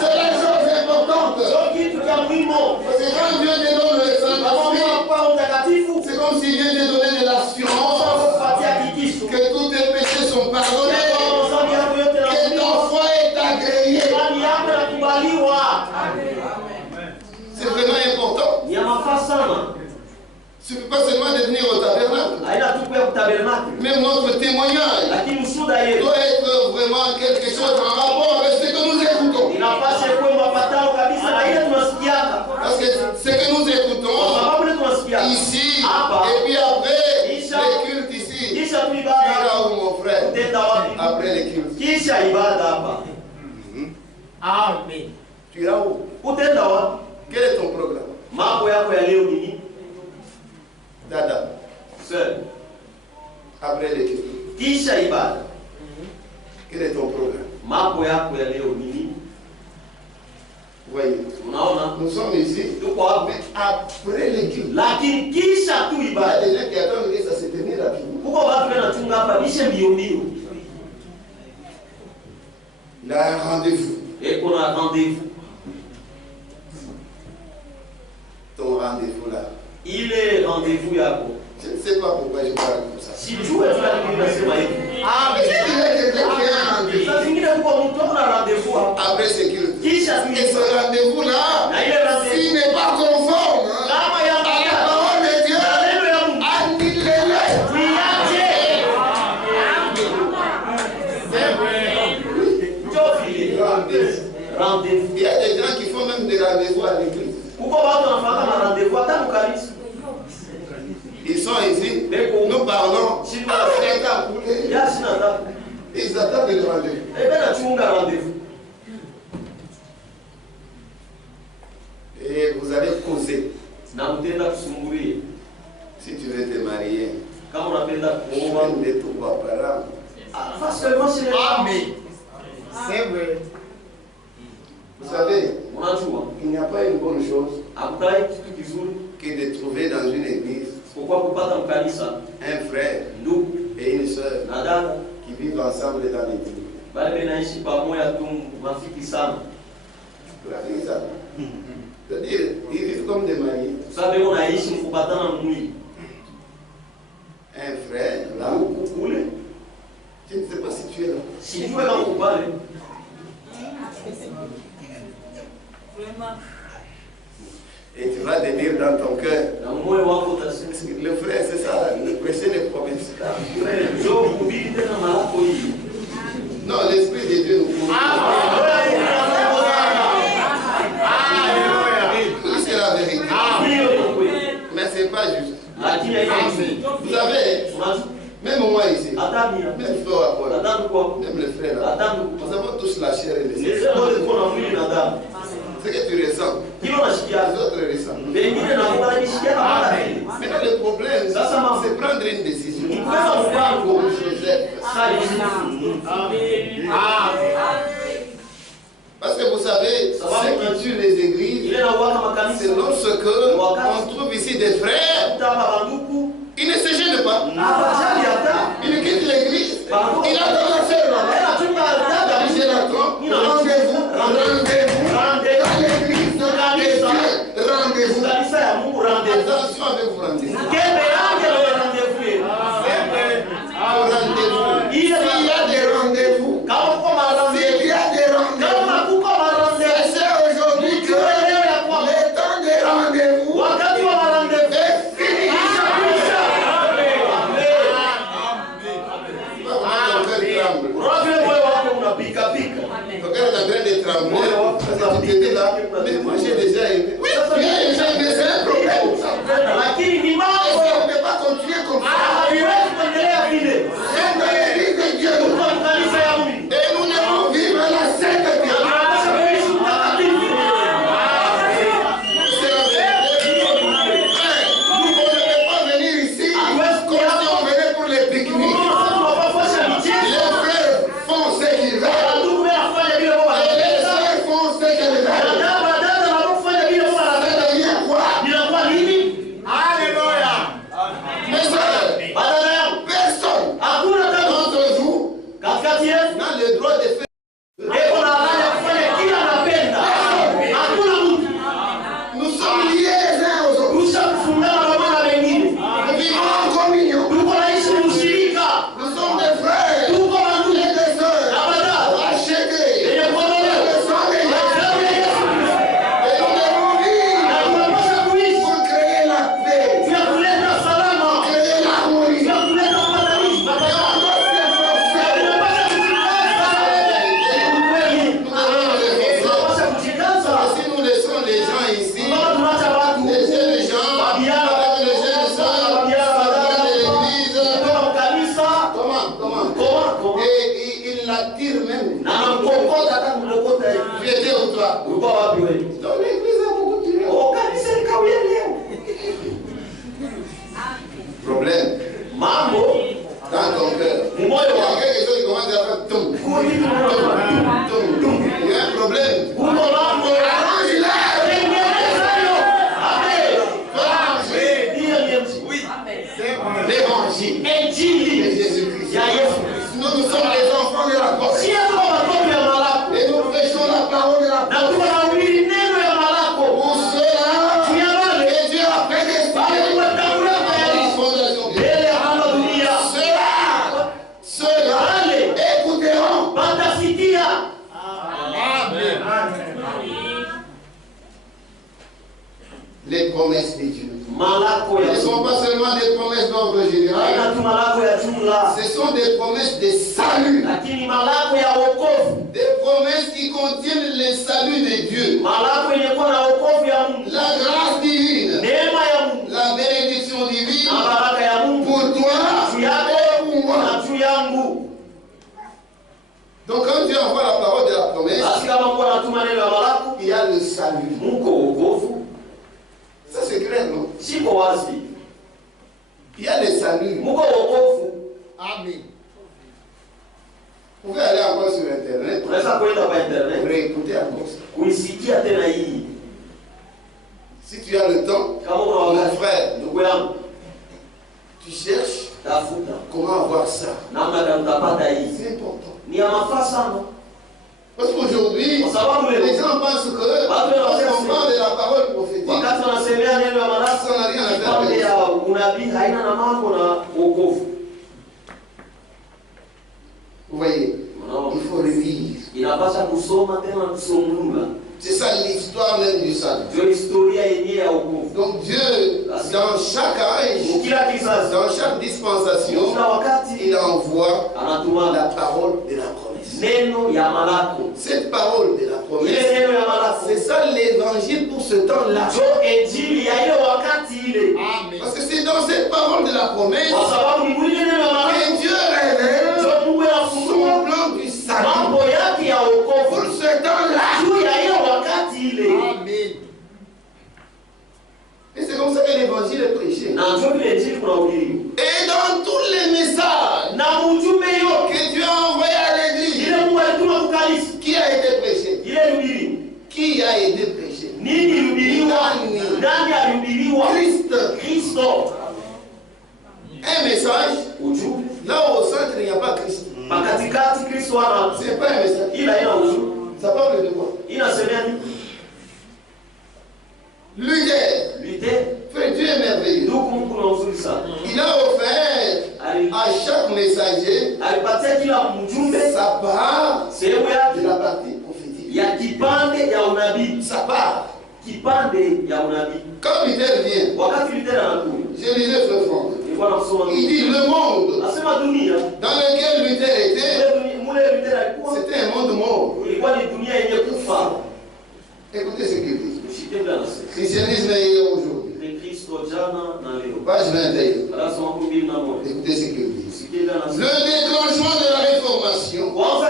C'est la chose importante. Parce que quand Dieu te donne le Saint-Esprit, c'est comme s'il vient te donner de l'assurance que tous tes péchés sont pardonnés, que ton foi est agréée. C'est vraiment important. Il ne suffit pas seulement de venir au tabernacle. Même notre témoignage doit être vraiment quelque chose en rapport avec ce que nous écoutons. Parce que ce que nous écoutons ici, et puis après les cultes ici, tu iras où, mon frère? Après les cultes. Amen. Tu iras où? Quel est ton programme? Dada. Seul. Après les cultes. Quel est ton programme? Voyez. Nous sommes ici. Mais après les cultes. Il y a des gens qui attendent que ça se termine rapidement. Il a un rendez-vous. Ton rendez-vous là. Il est rendez-vous Yako. Je ne sais pas pourquoi je parle comme ça. Si tu es là, après ce qu'il et ce rendez-vous là, s'il n'est pas conforme à la parole de Dieu, annulez-le. Rendez-vous. Il y a des gens qui font même des rendez-vous à l'église. Ils sont ici, nous parlons, ils attendent le rendez-vous. Et vous allez causer. Si tu veux te marier, de tout parents. Amen. C'est vrai. Vous savez, il n'y a pas une bonne chose que de trouver dans une église un frère et une soeur qui vivent ensemble dans l'église. C'est-à-dire, ils vivent comme des mariés. Un frère, là, je ne sais pas si tu es là. Et tu vas te dire dans ton cœur, le frère, c'est ça, le péché des promesses. Non, l'Esprit de Dieu nous prouve. C'est la vérité. Mais ce n'est pas juste. Vous savez, même moi ici, même toi, même le frère là, nous avons tous la chair et les esprits. Ce que tu ressens, les autres ressentent. Maintenant le problème, c'est prendre une décision. Comme Joseph. Parce que vous savez, ce qui tue les églises, c'est lorsque on trouve ici des frères, ils ne se gênent pas. Ils quittent l'église, il attend la sœur là. Rendez-vous. Attention avec vos rendez-vous. S'il y a des rendez-vous, s'il Problème. Mambo. Dans ton cœur. Il y a quelque chose qui commence à faire toum. Il y a un problème. Arrange-la. L'évangile de Jésus-Christ. Nous sommes les enfants de la porte. Et nous prêchons la parole de la porte. Pour ceux-là que Dieu a prédestinés à la fondation de ceux-là écouteront. Les promesses de Dieu. Ce ne sont pas seulement des promesses d'ordre général. Ce sont des promesses de salut. Des promesses qui contiennent le salut de Dieu. La grâce divine. La bénédiction divine. Pour toi et pour moi. Donc quand Dieu envoie la parole de la promesse, il y a le salut. Ça c'est clair, non? Il y a le salut. Amen. Vous pouvez aller encore sur Internet. Réécouter encore ça. Si tu as le temps, mon frère, tu cherches comment avoir ça. C'est important. Parce qu'aujourd'hui, les gens pensent que lorsqu'on parle de la parole prophétique, ça n'a rien à faire avec ça. Vous voyez, il faut revivre. C'est ça l'histoire même du salut. Donc Dieu, dans chaque âge, dans chaque dispensation, il envoie la parole de la promesse. Cette parole de la promesse, c'est ça l'évangile pour ce temps-là. Parce que c'est dans cette parole de la promesse que Dieu révèle son plan du salut pour ce temps-là. Amen. Et c'est comme ça que l'évangile est prêché. Et dans tous les messages que Dieu a envoyés à l'église, qui a été prêché? Qui a été prêché? Christ. Un message, là au centre il n'y a pas Christ. C'est pas un message. Ça parle de quoi? Luther. Frère, Dieu est merveilleux. Il a offert à chaque messager sa part de la partie prophétique. Sa part. Quand Luther vient, je lisais ce front. Il dit le monde dans lequel Luther était, c'était un monde mort. Écoutez ce qu'il dit. Christianisme est aujourd'hui. Page 21. Écoutez ce qu'il dit. Le déclenchement de la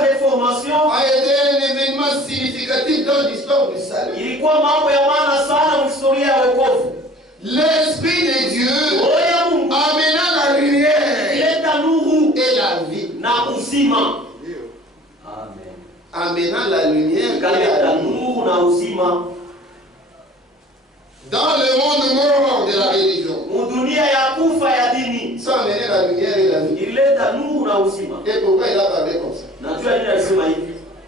réformation a été un événement significatif dans l'histoire du salut. L'Esprit de Dieu amena la lumière et la vie. Amenant la lumière et la vie. Dans le monde mort de la religion. Ça amenait la lumière et la vie. Et pourquoi il a parlé comme ça?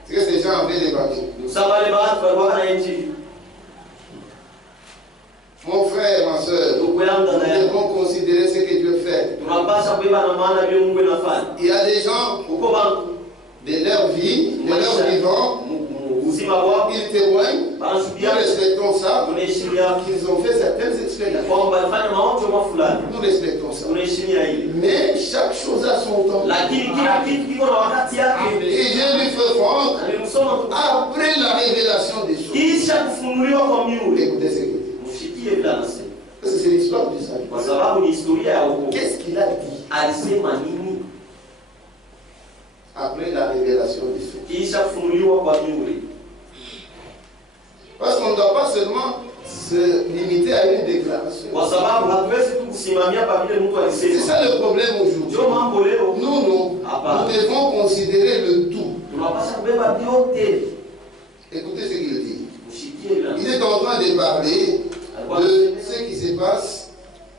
C'est que ces gens avaient l'évangile. Mon frère, ma soeur, nous devons considérer ce que Dieu fait. Il y a des gens, de leur vie, de leur vivant, ils témoignent, nous respectons ça, qu'ils ont fait certaines expériences. Nous respectons ça. Mais chaque chose a son temps. Et je lui fais franc, après la révélation des choses. Écoutez ce qu'il dit. Parce que c'est l'histoire du salut. Qu'est-ce qu'il a dit après la révélation des choses? Parce qu'on ne doit pas seulement se limiter à une déclaration. C'est ça le problème aujourd'hui. Nous devons considérer le tout. Écoutez ce qu'il dit. Il est en train de parler de ce qui se passe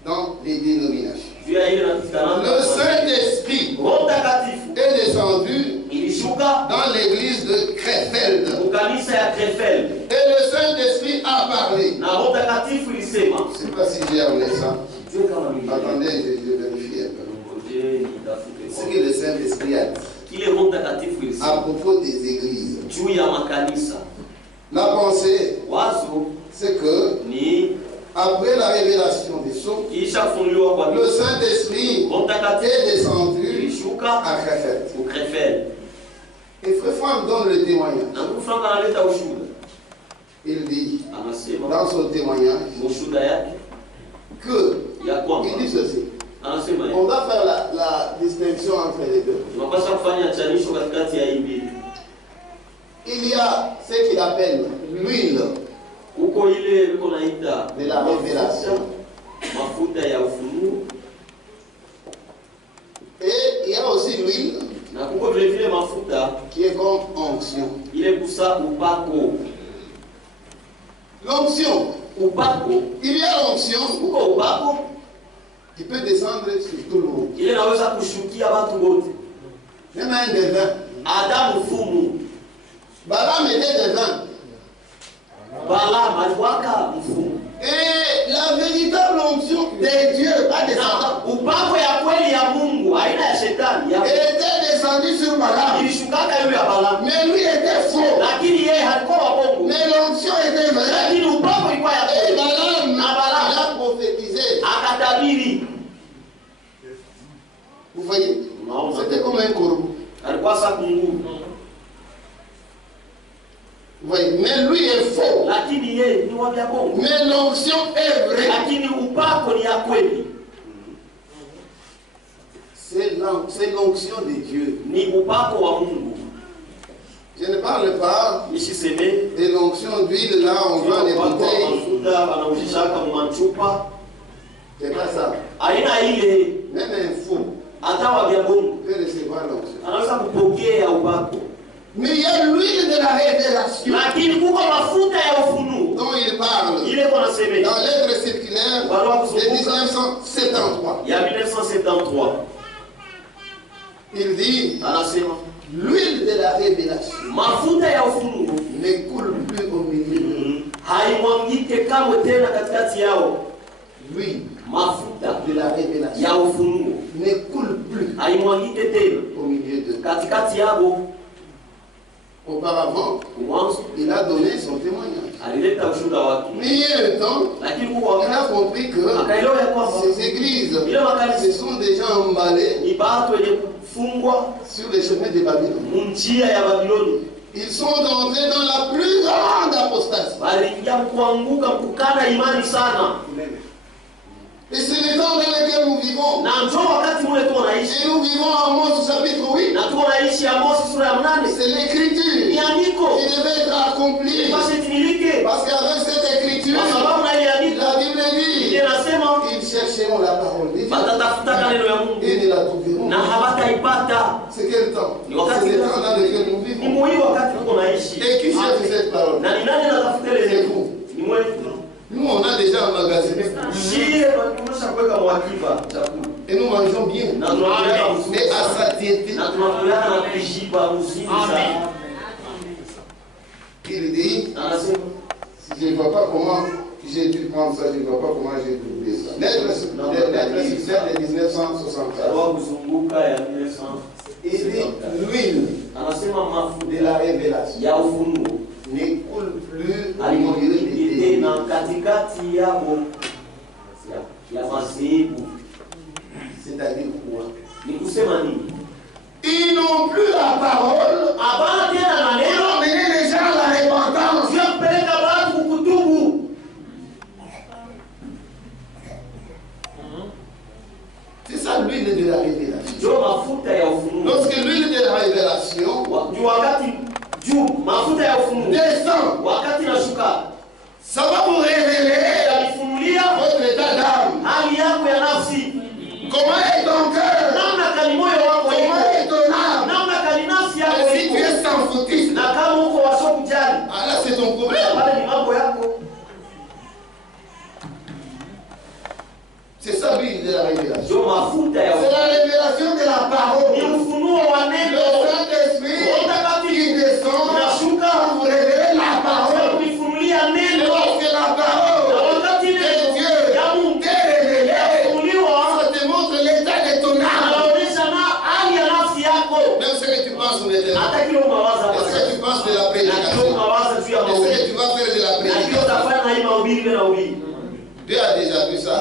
dans les dénominations. Le Saint-Esprit est descendu dans l'église de Krefeld. Et le Saint-Esprit a parlé. Je ne sais pas si j'ai amené ça. Attendez, je vérifie un peu. Ce que le Saint-Esprit a dit à propos des églises. La pensée, c'est que après la révélation des sceaux, le Saint-Esprit est descendu à Krefeld. Et Frère Franck donne le témoignage. Il dit dans son témoignage que il dit ceci. On va faire la distinction entre les deux. Il y a ce qu'il appelle l'huile de la révélation. Et il y a aussi l'huile qui est comme onction. L'onction. Il y a l'onction qui peut descendre sur tout le monde. Même un devin. Balaam était devin. Et la véritable onction de Dieu a descendu. Elle était descendue sur Balaam. Mais lui était faux. Mais l'onction était vraie. Et Balaam a prophétisé. Vous voyez? C'était comme un corbeau. Oui, mais lui est faux. Mais l'onction est vraie. C'est l'onction de Dieu. Je ne parle pas de l'onction d'huile, là on vend les bouteilles. C'est pas ça. Même un faux peut recevoir l'onction. Mais il y a l'huile de la révélation dont il parle dans l'œuvre circulaire de 1973. Il dit l'huile de la révélation ne coule plus au milieu. L'huile de la révélation ne coule plus au milieu de. Auparavant, il a donné son témoignage. Mais il y a un temps, il a compris que ces églises se sont déjà emballées sur les chemins de Babylone. Ils sont entrés dans la plus grande apostasie. Et c'est le temps dans lequel nous vivons. Et nous vivons en Amos chapitre 8. C'est l'écriture qui devait être accomplie. Parce qu'avec cette écriture, la Bible dit ils chercheront la parole de Dieu et ne la trouveront. C'est quel temps? C'est le temps dans lequel nous vivons. Et qui cherche cette parole? C'est vous. Nous, on a déjà emmagasiné. Et nous mangeons bien. Et à satiété. Il dit, si je ne vois pas comment j'ai dû prendre ça, je ne vois pas comment j'ai dû oublier ça. Lettre circulaire de 1964. Il dit, l'huile de la révélation ne coule plus au milieu des ténèbres. C'est-à-dire quoi? Ils n'ont plus la parole. Ils ont mené les gens à la repentance. C'est ça l'huile de la révélation. Lorsque l'huile de la révélation descend, ça va vous révéler votre état d'âme. Comment est ton cœur? Comment est ton âme? Et si tu es sans foutisme, ah là c'est ton problème. C'est ça l'huile de la révélation. C'est la révélation de la parole. Le Saint-Esprit qui descend pour vous révéler la parole. Et lorsque la parole de Dieu t'est révélée, ça te montre l'état de ton âme. Même ce que tu penses sur l'éternel. Est-ce que tu penses de la prédication? Est-ce que tu vas faire de la prédication? Dieu a déjà vu ça.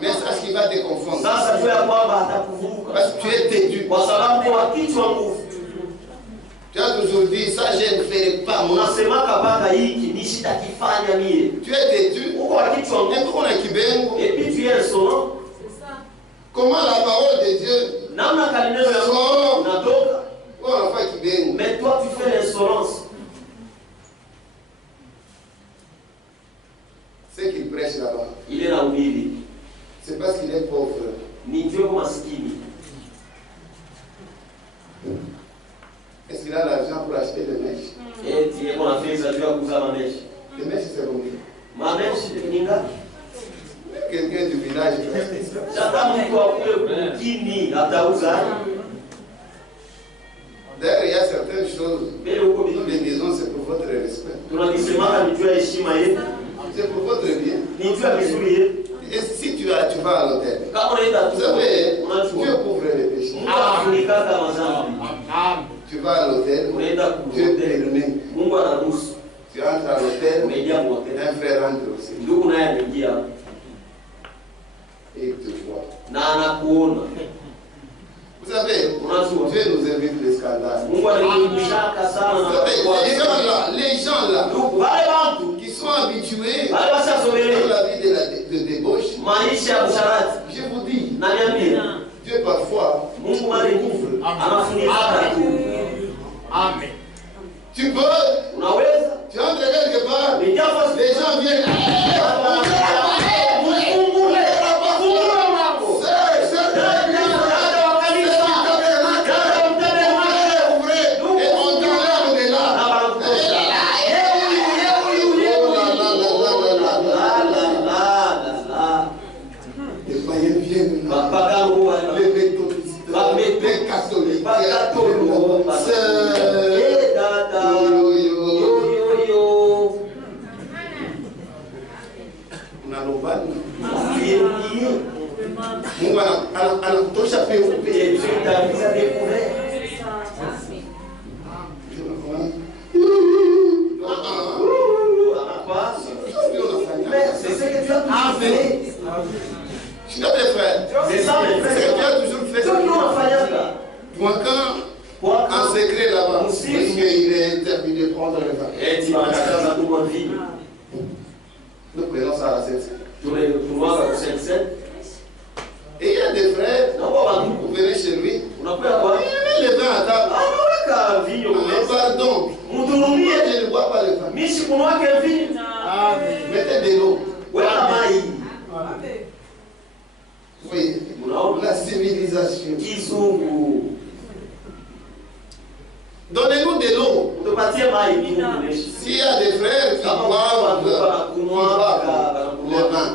Mais c'est ce qui va te confondre. Parce que tu es têtu. Tu as toujours dit, ça je ne ferai pas moi. Tu es têtu. Et puis tu es insolent. Comment la parole de Dieu sort? Mais toi tu fais l'insolence. Ce qu'il prêche là-bas, Il est là où il est. c'est parce qu'il est pauvre. Ni Dieu comme maskini. Est-ce qu'il a l'argent pour acheter des mèches? Et tu es qu'on a fait ça, tu as cousé ma mèche. Les mèches, c'est combien? Ma mèche, Ninga. Quelqu'un du village. J'attends mon toit pour Kini, à Taouza. D'ailleurs, il y a certaines choses. Nous, les maisons, c'est pour votre respect. C'est pour votre bien. Et si tu vas à l'hôtel, vous savez, Dieu couvre les péchés. Tu vas à l'hôtel, Dieu est pardonné. Tu entres à l'hôtel, un frère entre aussi. Et il te voit. Vous savez, Dieu nous évite les scandales. Vous savez, les gens là, qui sont habitués à la vie de débauche, je vous dis, Dieu parfois nous couvre. Amen. Tu peux, tu entres quelque part, les gens viennent. En secret là-bas, parce qu'il est interdit de prendre le vin. Nous prenons ça à 7. Et il y a des frères, vous venez chez lui, il met le vin à table. Pardon, je ne bois pas le vin. Mettez de l'eau. Oui, la civilisation. Donnez-nous de l'eau. S'il y a des frères qui boivent le vin,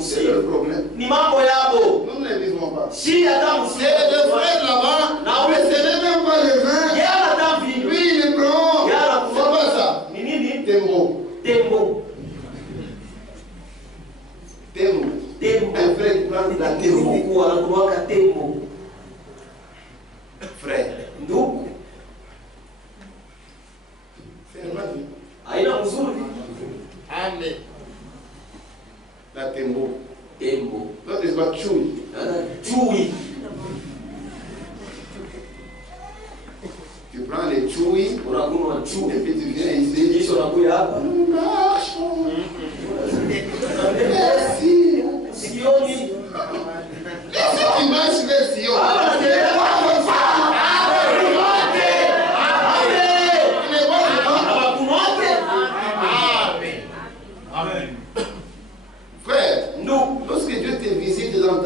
c'est le problème. Nous ne vivons pas. Et le frère là-bas, ce n'est même pas le vin. Lui, il prend. C'est pas ça. Tembo. Un frère qui prend de la tembo. Frère. Amen. La tembo. L'autre c'est pas choui. Tu prends les choui et puis tu viens ici. Merci. Tu marches vers Sion. Frère, lorsque Dieu te visite dans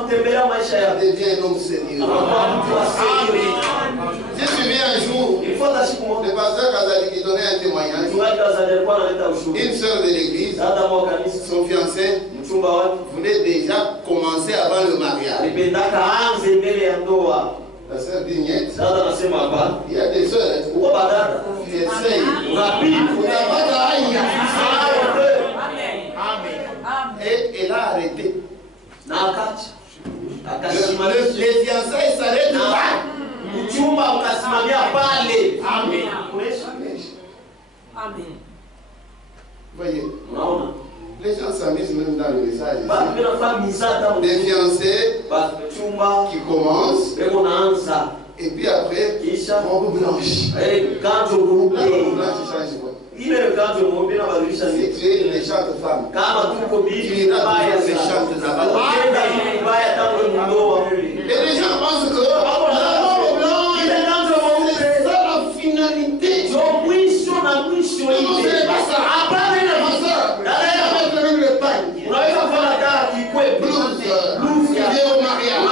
kutembelea maisha yako. Deviens un homme sérieux. J'ai suivi un jour le pasteur Kazali qui donnait un témoignage. Une sœur de l'église, son fiancé, voulait déjà commencer avant le mariage. La sœur dit niet. Il y a des sœurs qui essayent. Et elle a arrêté. Les fiançailles s'arrêtent là. Amen. Voyez, les gens s'amusent même dans le message. Des fiancés qui commencent. Et puis après, robe blanche. La robe blanche change quoi? Si tu es une méchante femme, tu iras toujours méchante là-bas. Et les gens pensent que la robe blanche, c'est ça la finalité. Non, ce n'est pas ça. Avec même le pagne. Blouse, qui vient au mariage.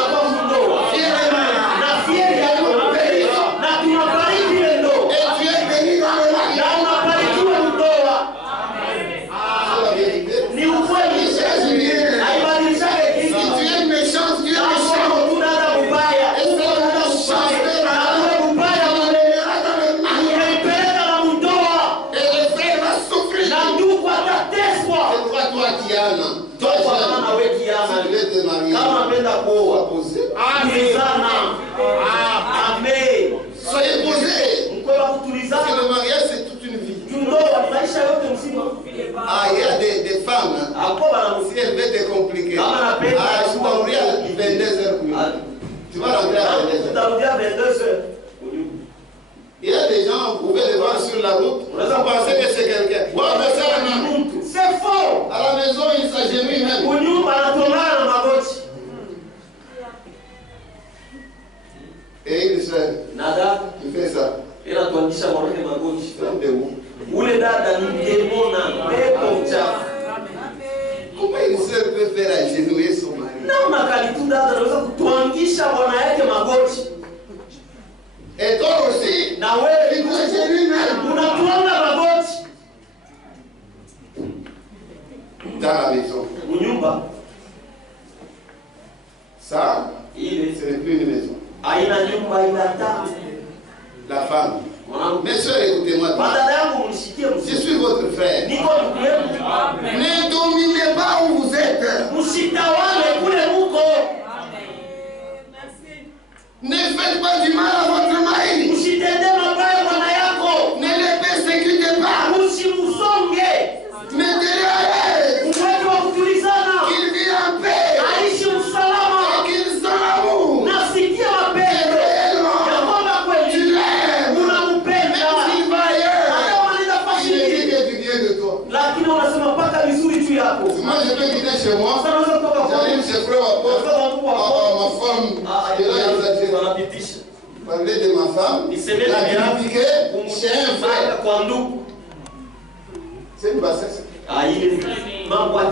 Soyez posés. Parce que le mariage c'est toute une vie. Il y a des femmes, si elles veulent te compliquer, je t'envoie à 22h. Tu vas rentrer à 22h. Il y a des gens, vous pouvez les voir sur la route, vous pensez que c'est quelqu'un. C'est faux. À la maison, il s'agenouille même. Et une soeur qui fait ça. Comment une soeur peut faire agenouiller son mari? Et toi aussi, tu dois agenouiller même. Dans la maison. Ça, ce n'est plus une maison. La femme. Mes soeurs, écoutez-moi. Je suis votre frère. Ne dominez pas où vous êtes. Ne faites pas du mal à votre mari. Ne les persécutez pas. Mettez-les à l'aise. Qu'ils vivent en paix. Et qu'ils ont l'amour. Moi je peux quitter chez moi, j'arrive chez frère ma femme, parler de ma femme, la critiquer chez un frère. C'est une bassesse.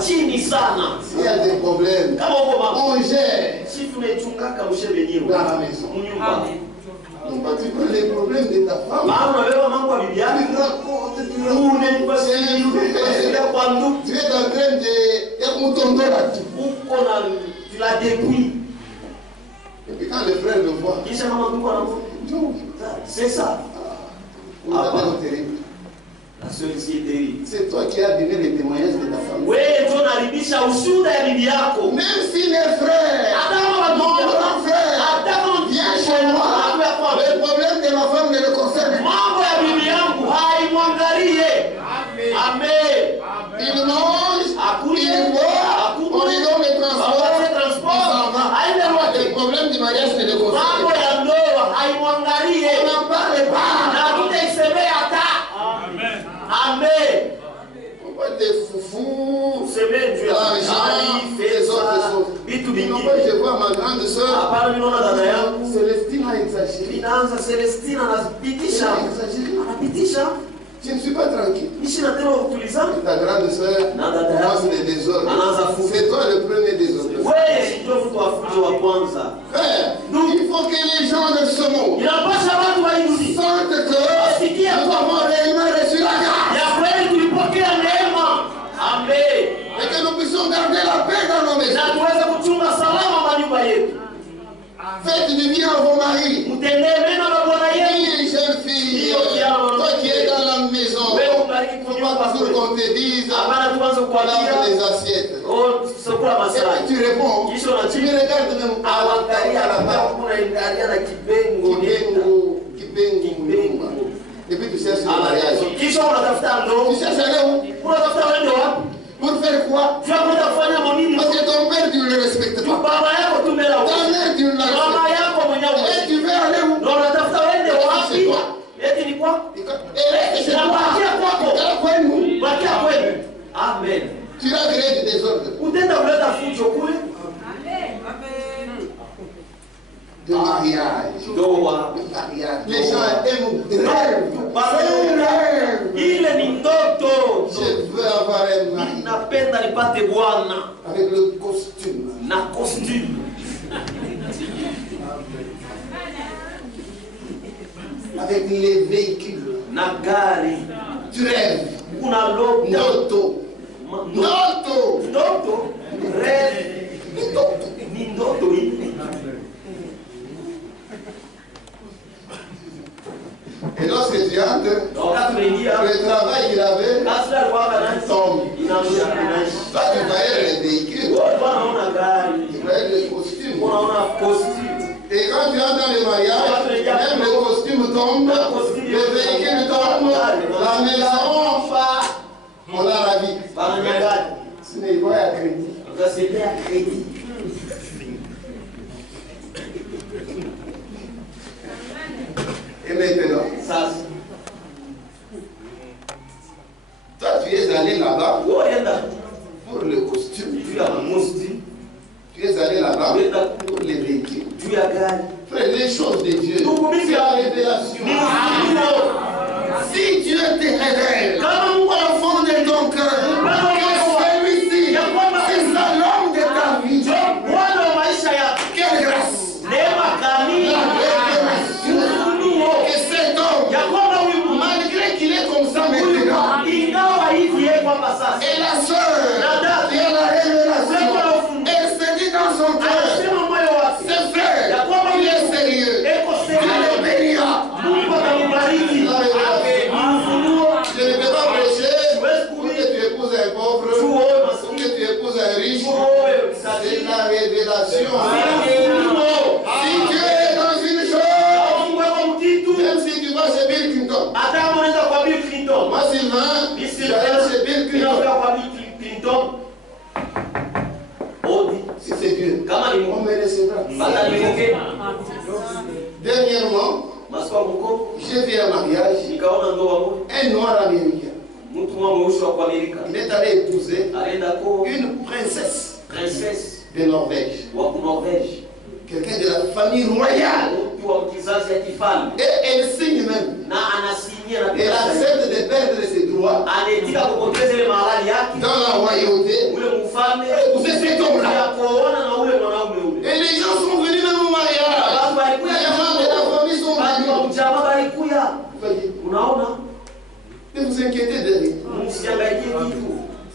S'il y a des problèmes, on gère dans la maison. Donc quand tu prends les problèmes de ta femme, tu racontes, tu es en train de tu la dépouilles. Et puis quand les frères le voient, c'est ça. Terrible. La seule ici est terrible. C'est toi qui as donné les témoignages de ta femme. Même si mes frères, mon grand frère, vient chez moi, le problème de ma femme ne le concerne pas. Amen. Il mange, il boit, on lui donne le transport. Le problème du mariage ne le concerne pas. On n'en parle pas. Amen. Pourquoi des foufous, l'argent, les autres choses? Non, je vois ma grande soeur, Célestine a exagéré. Tu ne suis pas tranquille. Ta grande soeur commence les désordres. C'est toi le premier désordre. il faut que les gens de ce monde sentent que nous avons réellement reçu la grâce. Et que nous puissions garder la paix dans nos maisons. Faites du bien à vos maris. Oui, jeune fille, toi qui es dans la maison, il ne faut pas toujours qu'on te dise lave les assiettes. Et puis tu réponds, tu me regardes même et puis tu cherches le mariage. Tu cherches aller où? Pour faire quoi? Parce que ton père, tu ne le respectes pas. Ta mère, tu ne la respectes pas. Et tu veux aller où? C'est quoi? Amen. Tu as créé du désordre. De mariage. Les gens aiment rêve. Je veux avoir un mari. Avec le costume. Avec les véhicules. Tu rêves. Noto. Et lorsque tu entres, le travail qu'il avait tombe. Toi, tu voyais les véhicules. Tu voyais les costumes. Et quand tu entres dans le mariage, même le costume tombe, le véhicule tombe, la maison, on l'a ravi. Ce n'est pas à crédit. Et maintenant, toi tu es allé là-bas pour le costume, tu es allé là-bas pour les véhicules. Frère, les choses de Dieu, c'est la révélation. Si Dieu te révèle au fond de ton cœur que celui-ci, c'est ça l'homme de ta vie, quelle grâce! Et cet homme, malgré qu'il est comme ça maintenant, et la sœur, qui a la révélation, elle se dit dans son cœur, c'est fait, il est sérieux, il est bénira. Je ne peux pas prêcher pour que tu épouses un pauvre, pour que tu épouses un riche, c'est la révélation. Si tu es dans une chose, même si tu vas chez Bill Clinton, moi Sylvain, j'allais chez Bill Clinton. Si c'est Dieu, on me recevra. Dernièrement, j'ai vu un mariage, un noir américain. Il est allé épouser une princesse de Norvège. Quelqu'un de la famille royale. Et elle signe même. Elle accepte de perdre ses droits dans la royauté pour épouser cet homme-là. Et les gens sont venus même au mariage. Les gens de la famille sont venus. Ne vous inquiétez de rien.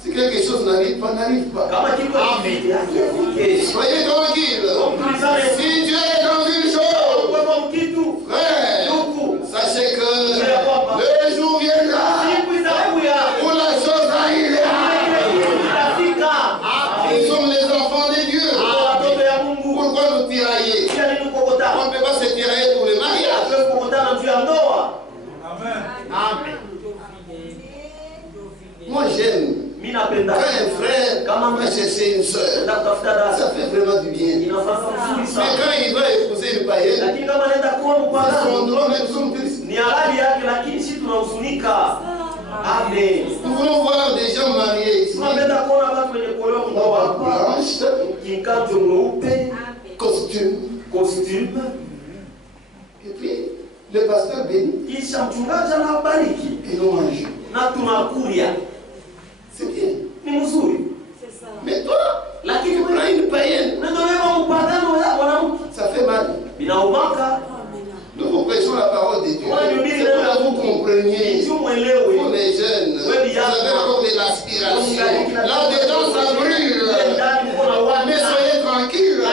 Si quelque chose n'arrive pas, n'arrive pas. Soyez tranquille. Si Dieu est dans une chose, frère, sachez que le jour viendra où la chose arrivera. Nous sommes les enfants de Dieu. Pourquoi nous tirailler? On ne peut pas se tirailler pour le mariage. Amen. Moi j'aime. Quand un frère va chercher une soeur, ça fait vraiment du bien. Mais quand il va épouser une païenne, son droit même sont tristes. Amen. Nous voulons voir des gens mariés ici. Robe blanche, costume. Et puis, le pasteur bénit. Et nous mangeons. C'est bien. Mais toi, tu prends une païenne. Nous vous prêchons la parole de Dieu. C'est pour que vous compreniez. Pour les jeunes, vous avez encore de l'aspiration. Là-dedans, ça brûle. Mais soyez tranquilles.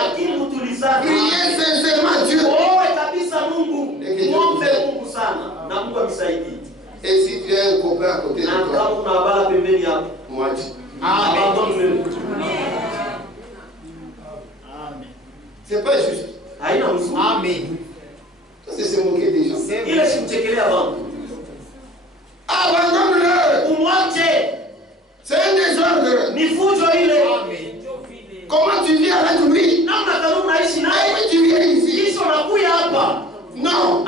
Priez sincèrement Dieu. Et si tu as un copain à côté de toi, moi dis. C'est pas juste. Amen. Ça, c'est moquer des gens. Abandonne-le. C'est un désordre. Comment tu vis avec lui? Et tu viens ici. Non.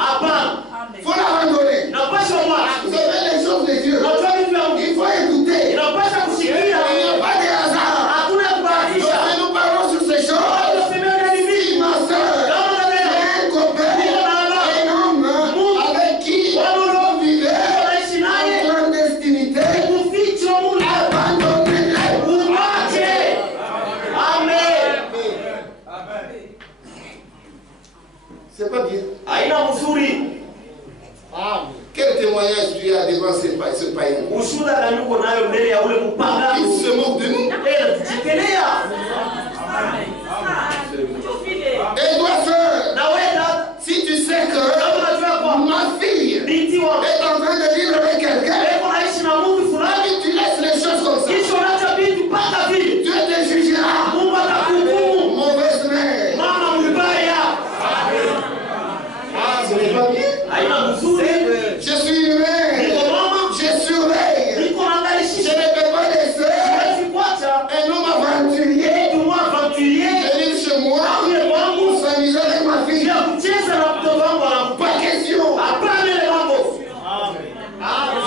Il faut l'abandonner. Vous avez les choses de Dieu. Il faut écouter. Il n'y a pas de hasard. Lorsque nous parlons sur ces choses, si ma soeur, un copain, un homme avec qui vous vivez en clandestinité, abandonnez-le. C'est pas bien. Quel témoignage tu as devant ce païen? Il se moque de nous. Et toi, sœur, si tu sais que ma fille est en train de vivre avec quelqu'un, tu laisses les choses comme ça, Dieu te jugera. Mauvaise mère. Ce n'est pas bien. Je suis humain. Je surveille. Je ne peux pas laisser un homme aventurier venir chez moi pour s'amuser avec ma fille. Pas question.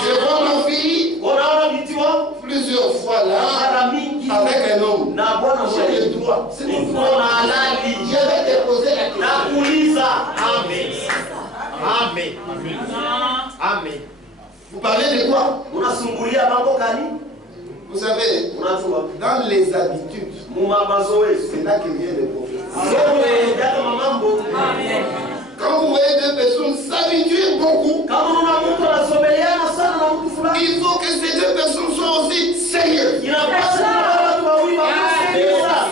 Je vois ma fille plusieurs fois là avec un homme. J'ai le droit. C'est mon droit. Je vais te poser la question. Amen. Vous parlez de quoi? Vous savez, dans les habitudes, c'est là que vient le problème. Quand vous voyez deux personnes s'habituer beaucoup, il faut que ces deux personnes soient aussi sérieuses.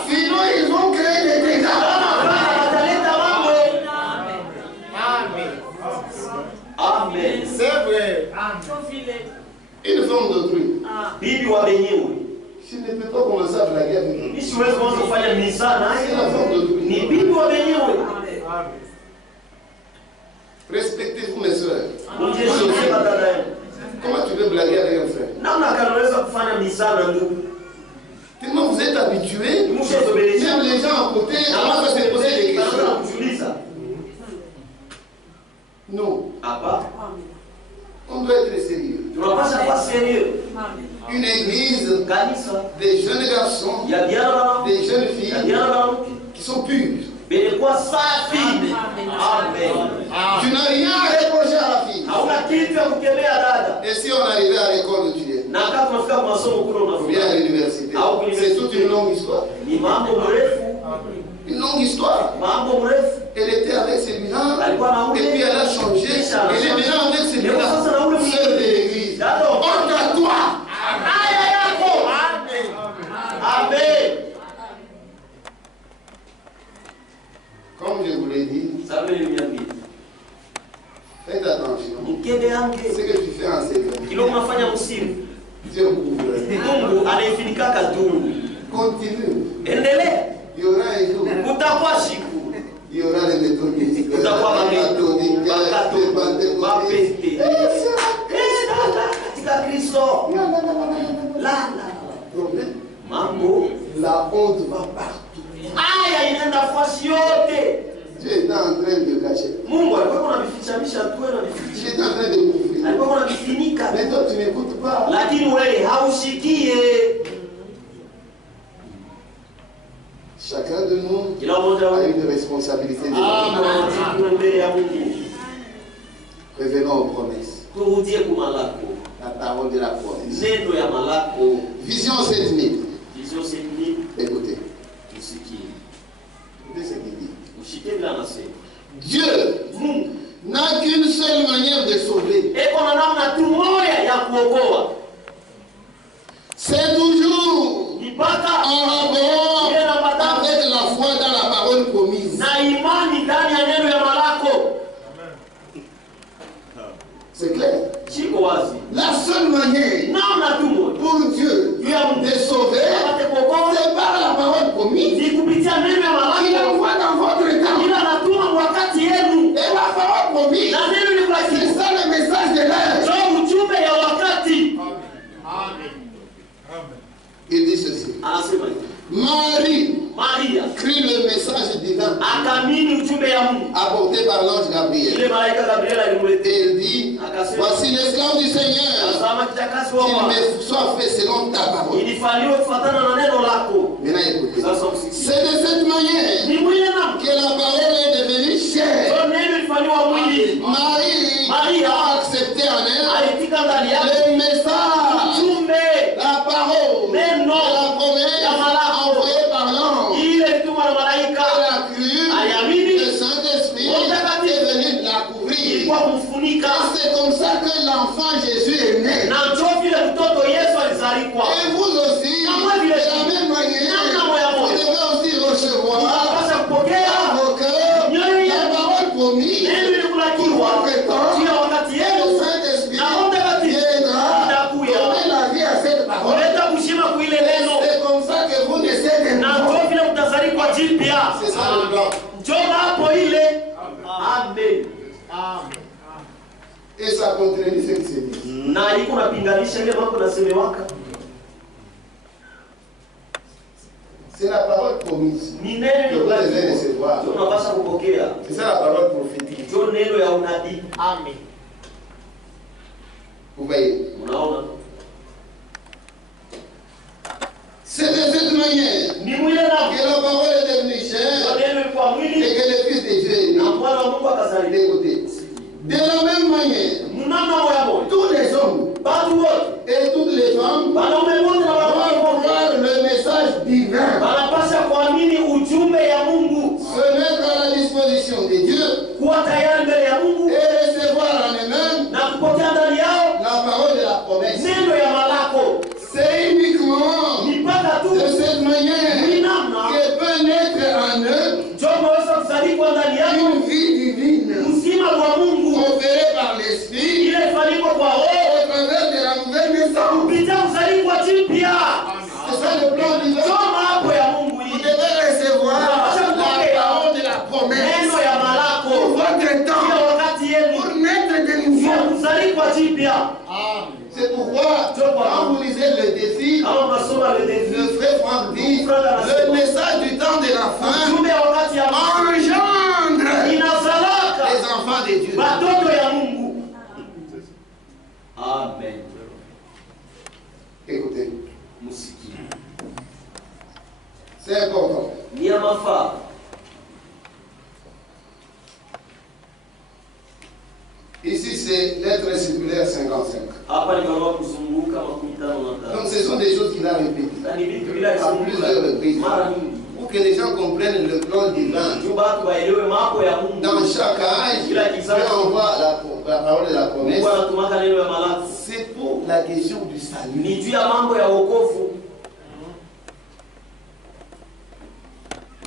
Sinon, ils vont créer des dégâts. Amen. C'est vrai. Une femme d'autrui. Je ne peux pas commencer à blaguer avec lui. C'est la femme d'autrui. Respectez-vous, mes soeurs. Comment tu peux blaguer avec un frère? Tellement vous êtes habitués, même les gens à côté commencent à se poser des questions. Non. On doit être sérieux. Une église, des jeunes garçons, des jeunes filles qui sont pures. Tu n'as rien à reprocher à la fille. Et si on arrivait à l'école où tu es, ou bien à l'université, c'est toute une longue histoire. Une longue histoire. Elle était avec celui-là, et puis elle a changé. Elle est maintenant avec celui-là. Sœur de l'église. Honte à toi. Amen. Comme je vous l'ai dit, faites attention. Ce que tu fais en secret, Dieu couvre. Continue. Il y aura un jour. Il y aura les méthodistes. La honte va partout. Dieu est en train de cacher. Dieu est en train de couvrir. Mais toi, tu n'écoutes pas. Chacun de nous a une responsabilité. Revenons aux promesses. La parole de la promesse. Vision 7000. Écoutez. Écoutez ce qu'il dit. Dieu n'a qu'une seule manière de sauver. C'est toujours en rapport avec la foi dans la parole promise. C'est clair. La seule manière pour Dieu de sauver, c'est par la parole promise. Il envoie dans votre temps. Et la parole promise, c'est ça le message de l'heure. Il dit ceci. Marie crie le message divin apporté par l'ange Gabriel. Et il dit, voici l'esclave du Seigneur, qu'il me soit fait selon ta parole. Maintenant écoutez, c'est de cette manière que la parole est devenue chère. Marie a accepté en elle le message, la parole, la promesse envoyée par l'ange. Elle a cru, le Saint-Esprit est venu la couvrir. C'est comme ça que l'enfant Jésus est né. Et vous aussi, de la même manière, vous devez aussi recevoir dans vos cœurs la parole promise pour votre temps. Le Saint-Esprit viendra donner la vie à cette parole. C'est comme ça que vous naissez de nouveau. C'est ça le plan. Amen. Et ça contredit ce qui se dit. C'est la parole promise que vous devez recevoir. C'est ça la parole prophétique. Amen. Vous voyez? C'est de cette manière que la parole est devenue chère et que le Fils de Dieu est né. Écoutez, de la même manière, tous les hommes et toutes les femmes doivent croire le message divin, se mettre à la disposition de Dieu et recevoir en eux-mêmes la parole de la promesse. C'est uniquement de cette manière que peut naître en eux une vie divine opérée par l'Esprit au travers de la nouvelle naissance. C'est ça le plan divin. Vous devez recevoir la parole de la promesse pour votre temps, pour naître de nouveau. C'est pourquoi, quand vous lisez le défi, le frère Franck dit, le message du temps de la fin engendre les enfants de Dieu. Amen. Écoutez, c'est important. Ici, c'est lettre circulaire 55. Donc, ce sont des choses qu'il a répétées à plusieurs reprises pour que les gens comprennent le plan divin. Dans chaque âge, Dieu envoie la parole de la promesse. C'est pour la question du salut.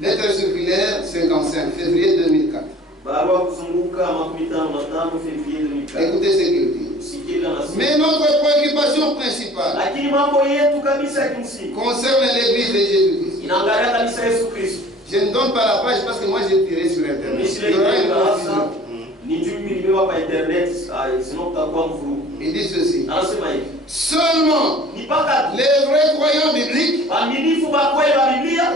Lettre circulaire 55, février 2004. Écoutez ce qu'il dit. Mais notre préoccupation principale concerne l'église de Jésus-Christ. Je ne donne pas la page parce que moi j'ai tiré sur Internet. Il y aura une confusion. Il dit ceci. Seulement les vrais croyants bibliques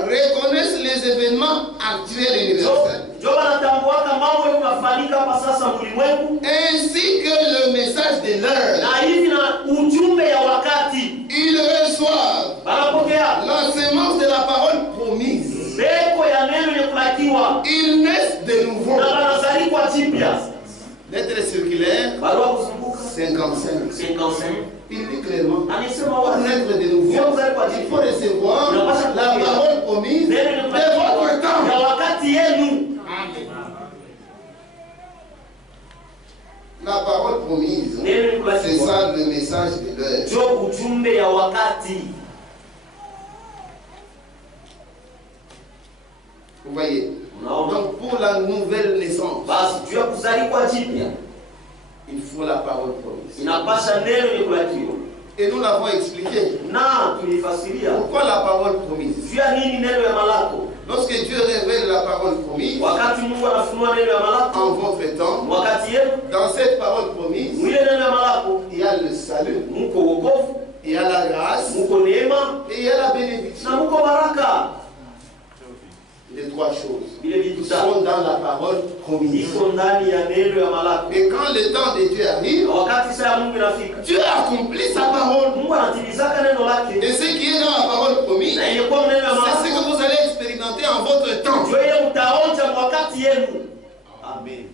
reconnaissent les événements actuels universels ainsi que le message de l'heure. Ils reçoivent la sémence de la parole promise. Ils naissent de nouveau. Lettre circulaire 55. Il dit clairement, pour naître de nouveau, il faut recevoir la parole promise de votre temps. C'est ça le message de l'heure. Ndio ujumbe ya wakati. Vous voyez? Donc pour la nouvelle naissance, basi juu ya kuzaliwa jipya, il faut la parole promise. Inapasha neno likulakiwa. Et nous l'avons expliqué. Na tulifasiria. Pourquoi la parole promise? Juu ya nini neno ya malako? Lorsque Dieu révèle la parole promise, wakati Mungu anafunua neno ya malako, en votre temps, wakati yenu, dans cette parole promise, mwile neno ya malako, il y a le salut, muko wokovu, il y a la grâce, muko neema, et il y a la bénédiction. na muko baraka. Les trois choses sont dans la parole promise. Et quand le temps de Dieu arrive, Dieu accomplit sa parole. Et ce qui est dans la parole promise, c'est ce que vous allez expérimenter en votre temps. Amen.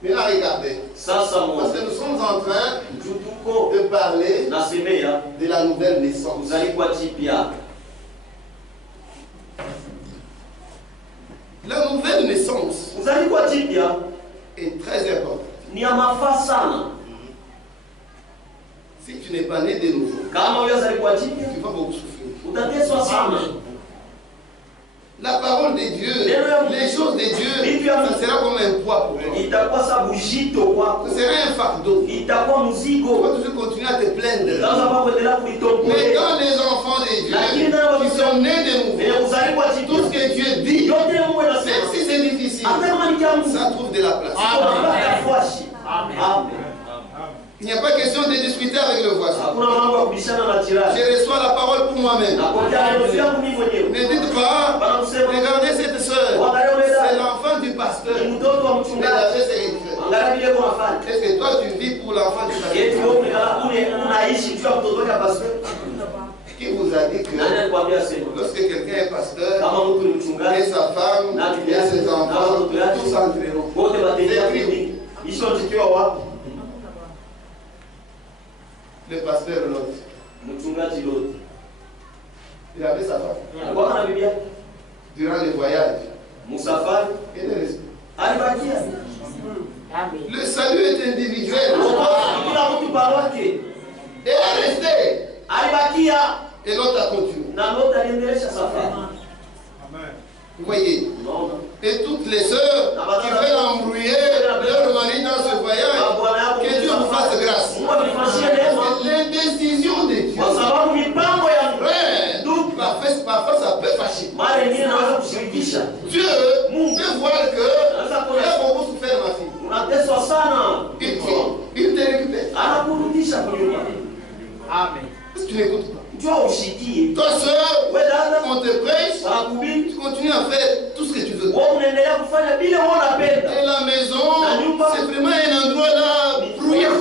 Maintenant regardez, parce que nous sommes en train de parler de la nouvelle naissance. La nouvelle naissance est très importante. Si tu n'es pas né de nouveau, tu vas beaucoup souffrir. La parole de Dieu, les choses de Dieu, ça sera comme un poids pour toi. Ce sera un fardeau. Tu vas toujours continuer à te plaindre. Mais quand les enfants de Dieu qui sont nés de nouveau, tout ce que Dieu dit, même si c'est difficile, ça trouve de la place. Amen. Il n'y a pas question de discuter avec le voisin. Je reçois la parole pour moi-même. Ne dites pas, regardez cette soeur, c'est l'enfant du pasteur. Est-ce que toi tu vis pour l'enfant du pasteur? Qui vous a dit que lorsque quelqu'un est pasteur, et sa femme, et ses enfants, tous entreront? Le pasteur Lot. Il avait sa femme. Durant le voyage. Il est resté. Le salut est individuel. Il est resté. Et l'autre a continué. Vous voyez? Et toutes les sœurs qui veulent embrouiller leur mari dans ce voyage, que Dieu vous fasse grâce. C'est l'indécision de Dieu. Parfois ça peut fâcher. Dieu peut voir que tu as beaucoup souffert, ma fille. Il te récupère. Amen. Parce que tu n'écoutes pas. Toi seul, on te prêche, tu continues à faire tout ce que tu veux. Et la maison, c'est vraiment un endroit là bruyant.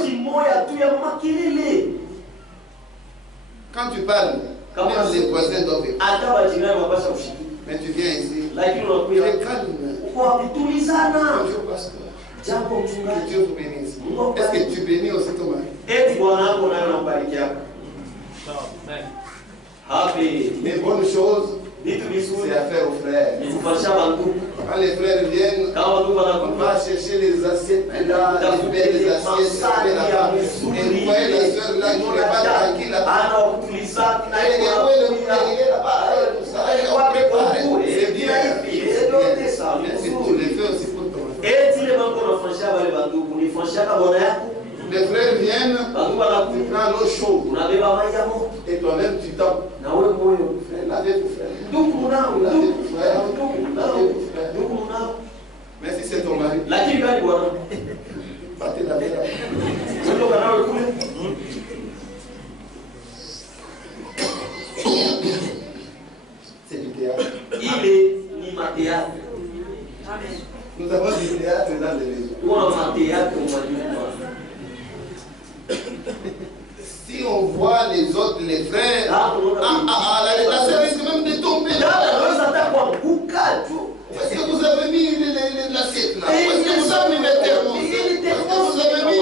Quand tu parles, même les voisins doivent écouter. Mais tu viens ici, tu es calme. Bonjour pasteur. Que Dieu vous bénisse. Est-ce que tu bénis aussi ton mari? Mais bonne chose, c'est à faire aux frères. Quand les frères viennent, on va chercher les assiettes là, les belles assiettes, et vous voyez la soeur là qui n'est pas tranquille là-bas. Et où est le bouteiller là-bas? On prépare. C'est bien. Mais si tu le fais aussi pour ton frère. Les frères viennent, tu prends l'eau chaude. Et toi-même tu tapes. Lavez ton frère. Mais si c'est ton mari, va te laver là. C'est du théâtre. Il est ni ma théâtre. Nous avons du théâtre dans les maisons. Si on voit les autres, les frères, la sœur risque même de tomber là. Est-ce que vous avez mis l'assiette là? Est-ce que vous avez mis les thermos? Est-ce que vous avez mis...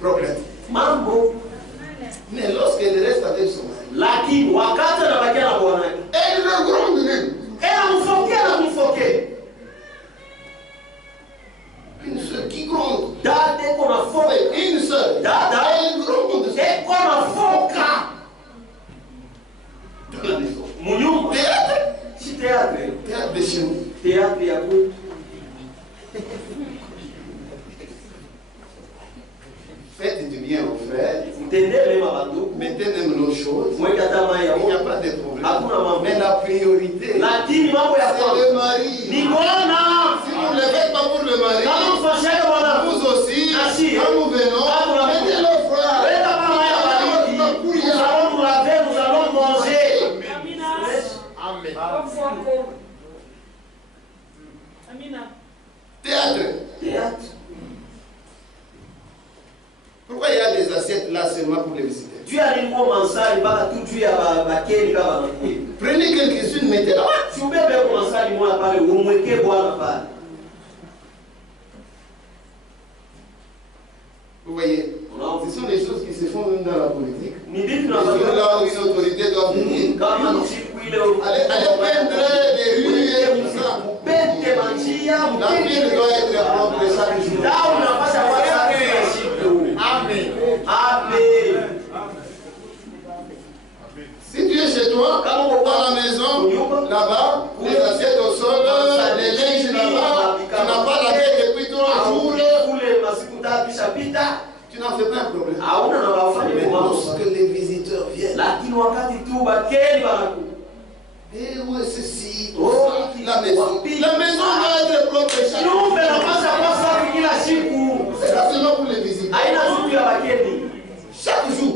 Problème. Mais lorsqu'elle reste avec son mari, elle le gronde même. théâtre de chez nous. Théâtre ya kwetu. Faites du bien aux frères. Mettez même nos choses. Il n'y a pas de problème. Mais la priorité, c'est le mari. Si vous ne le faites pas pour le mari, vous aussi, quand nous venons, mettez nos frères. Nous allons nous laver, nous allons manger. Amen. Théâtre. Pourquoi il y a des assiettes là seulement pour les visiteurs? Prenez quelques-unes, mettez là. Vous voyez, ce sont des choses qui se font même dans la politique. Là où une autorité doit venir. Allez peindre des rues et tout ça. La ville doit être propre chaque jour. Amen. Si tu es chez toi, dans la maison, là-bas, les assiettes au sol, les linges là-bas, tu n'as pas lavé depuis 3 jours, tu n'en fais pas un problème. Mais lorsque les visiteurs viennent, et où est ceci? La maison doit être propre chaque jour. C'est pas seulement pour les visiteurs. Chaque jour.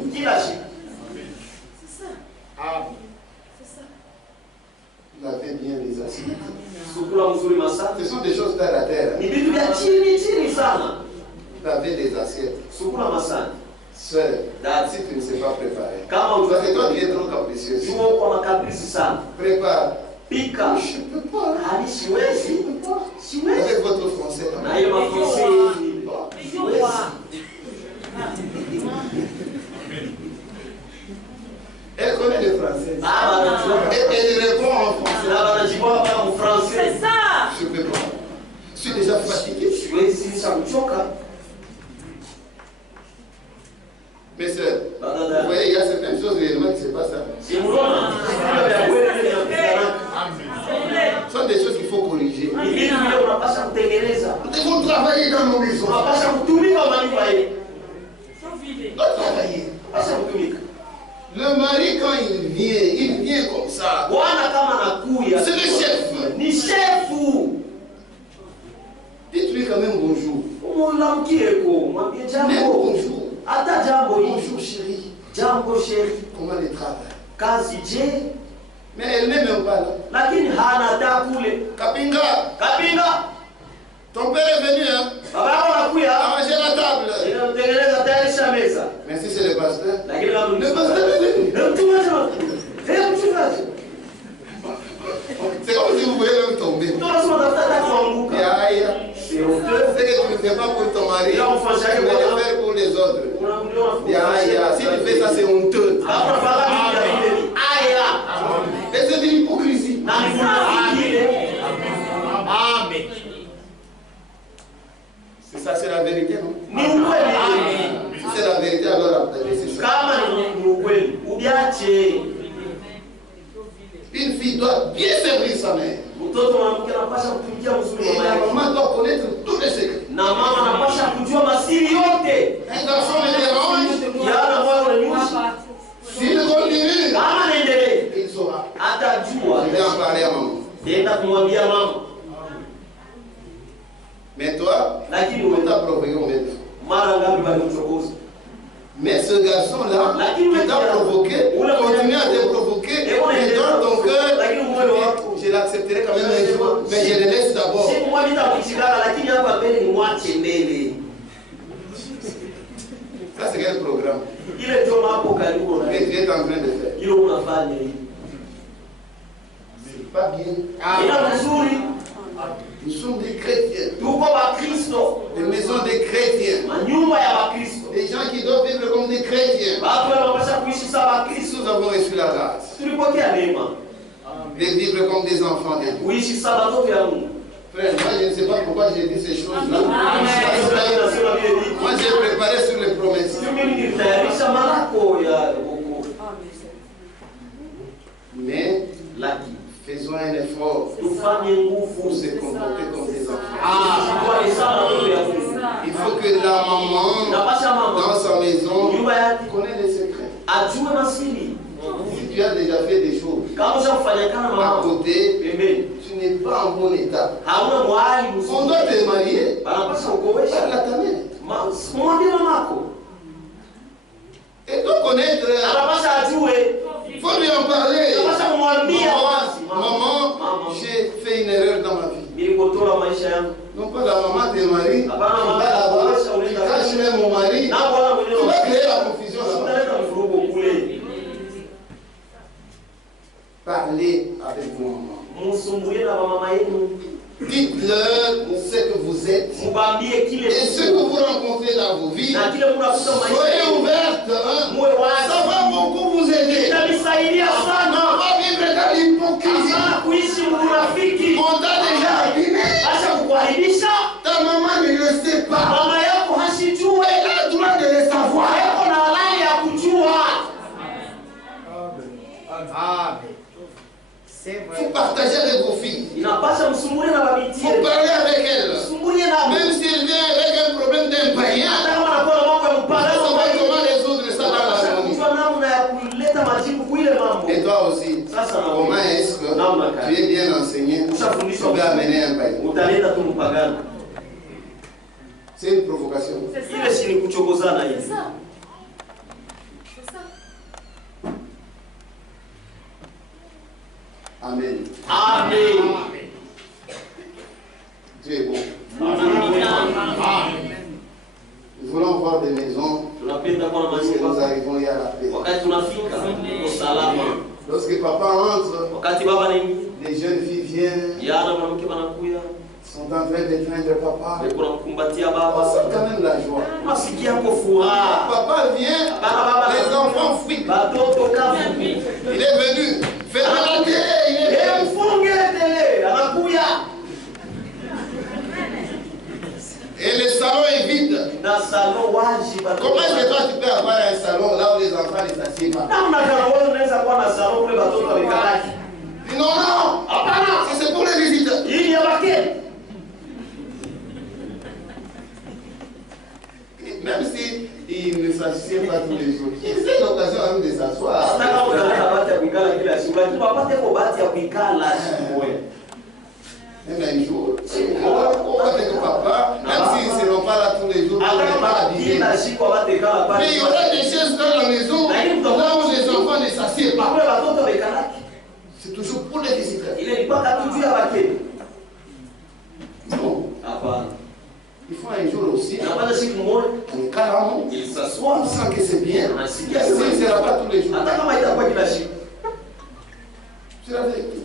Lavez bien les assiettes. Ce sont des choses terre à terre. Lavez les assiettes. Sœur, si tu ne sais pas préparer, parce que toi tu es trop capricieuse. Prépare. Je ne peux pas. Avec votre français. Elle connaît le français. Elle répond en français. C'est ça. Je ne peux pas. Je suis déjà fatigué. Mais sœurs, vous voyez, il y a certaines choses réellement qui ne se passent. Ce sont des choses qu'il faut corriger. Nous devons travailler dans nos maisons. Travailler. Le mari, quand il vient comme ça. C'est le chef. Dites-lui quand même bonjour. Même bonjour. Bonjour chérie. Comment le travail? Mais elle n'est même pas là. Kapinga. Ton père est venu, hein? Arranger la table. Mais si c'est le pasteur. Le pasteur est venu. C'est comme si vous voulez même tomber. C'est que tu ne fais pas pour ton mari, tu veux le faire pour les autres. Si tu fais ça, c'est honteux. Et c'est de l'hypocrisie. Amen. C'est ça, c'est la vérité, non? Si c'est la vérité, alors c'est ça. Une fille doit bien servir sa mère. Et la maman doit connaître tous les secrets. Un garçon me dérange. S'il continue, il saura. Je vais en parler à maman. Mais toi, on t'a provoqué combien de fois? Mais ce garçon-là, qui t'a provoqué, continue à te provoquer, et dans ton cœur, je l'accepterai quand même un jour, mais je le laisse d'abord. Ça, c'est quel programme que tu es en train de faire? C'est pas bien. Nous sommes des chrétiens. Des maisons des chrétiens. Des gens qui doivent vivre comme des chrétiens. Nous avons reçu la grâce de vivre comme des enfants de Dieu. Frère, moi je ne sais pas pourquoi j'ai dit ces choses-là. Moi j'ai préparé sur les promesses. Mais faisons Faisons un effort pour se comporter comme des enfants. Il faut que la maman, dans sa maison, connaisse les secrets. Si tu as déjà fait des choses à côté, tu n'es pas en bon état. On doit te marier. Parle à ta mère. Et doit connaître. Il faut lui en parler. Maman, j'ai fait une erreur dans ma vie. Non pas la maman te marie, tu vas là-bas, tu caches même mon mari, tu vas créer la confusion là-bas. Parlez avec vos mamans. Dites-leur ce que vous êtes et ce que vous rencontrez dans vos vies. Soyez ouvertes. Ça va beaucoup vous aider. Non, pas vivre dans l'hypocrisie. On t'a déjà abîmé. Ta maman ne le sait pas. Elle a le droit de le savoir. Il faut partager avec vos filles. Il faut parler avec elles. Même si elle vient avec un problème d'un païen, on va comment résoudre ça dans la famille. Et toi aussi, comment est-ce que tu es bien enseigné, tu peux amener un païen? C'est une provocation. C'est ça. Amen. Amen. Dieu est bon. Amen. Nous voulons voir des maisons parce que nous arrivons y à la paix. Lorsque papa entre, les jeunes filles viennent, sont en train d'étreindre papa. On sent quand même la joie. Papa vient, les enfants fuient. Il est venu. Fermez la télé, il est venu. Et le salon est vide. Comment est-ce que toi tu peux avoir un salon là où les enfants ne s'assiedent pas? Non, non, ça c'est pour les visiteurs. Même si il ne s'assied pas tous les jours, il sait l'occasion même de s'asseoir. Même un jour, on va avec papa, même s'ils ne seront pas là tous les jours, on n'est pas habillés. Mais il y aura des chaises dans la maison, là où les enfants ne s'assiedent pas. C'est toujours pour les visiteurs. Non. Il faut un jour aussi, on est calme, on sent que c'est bien, il ne sera pas tous les jours. C'est la vérité.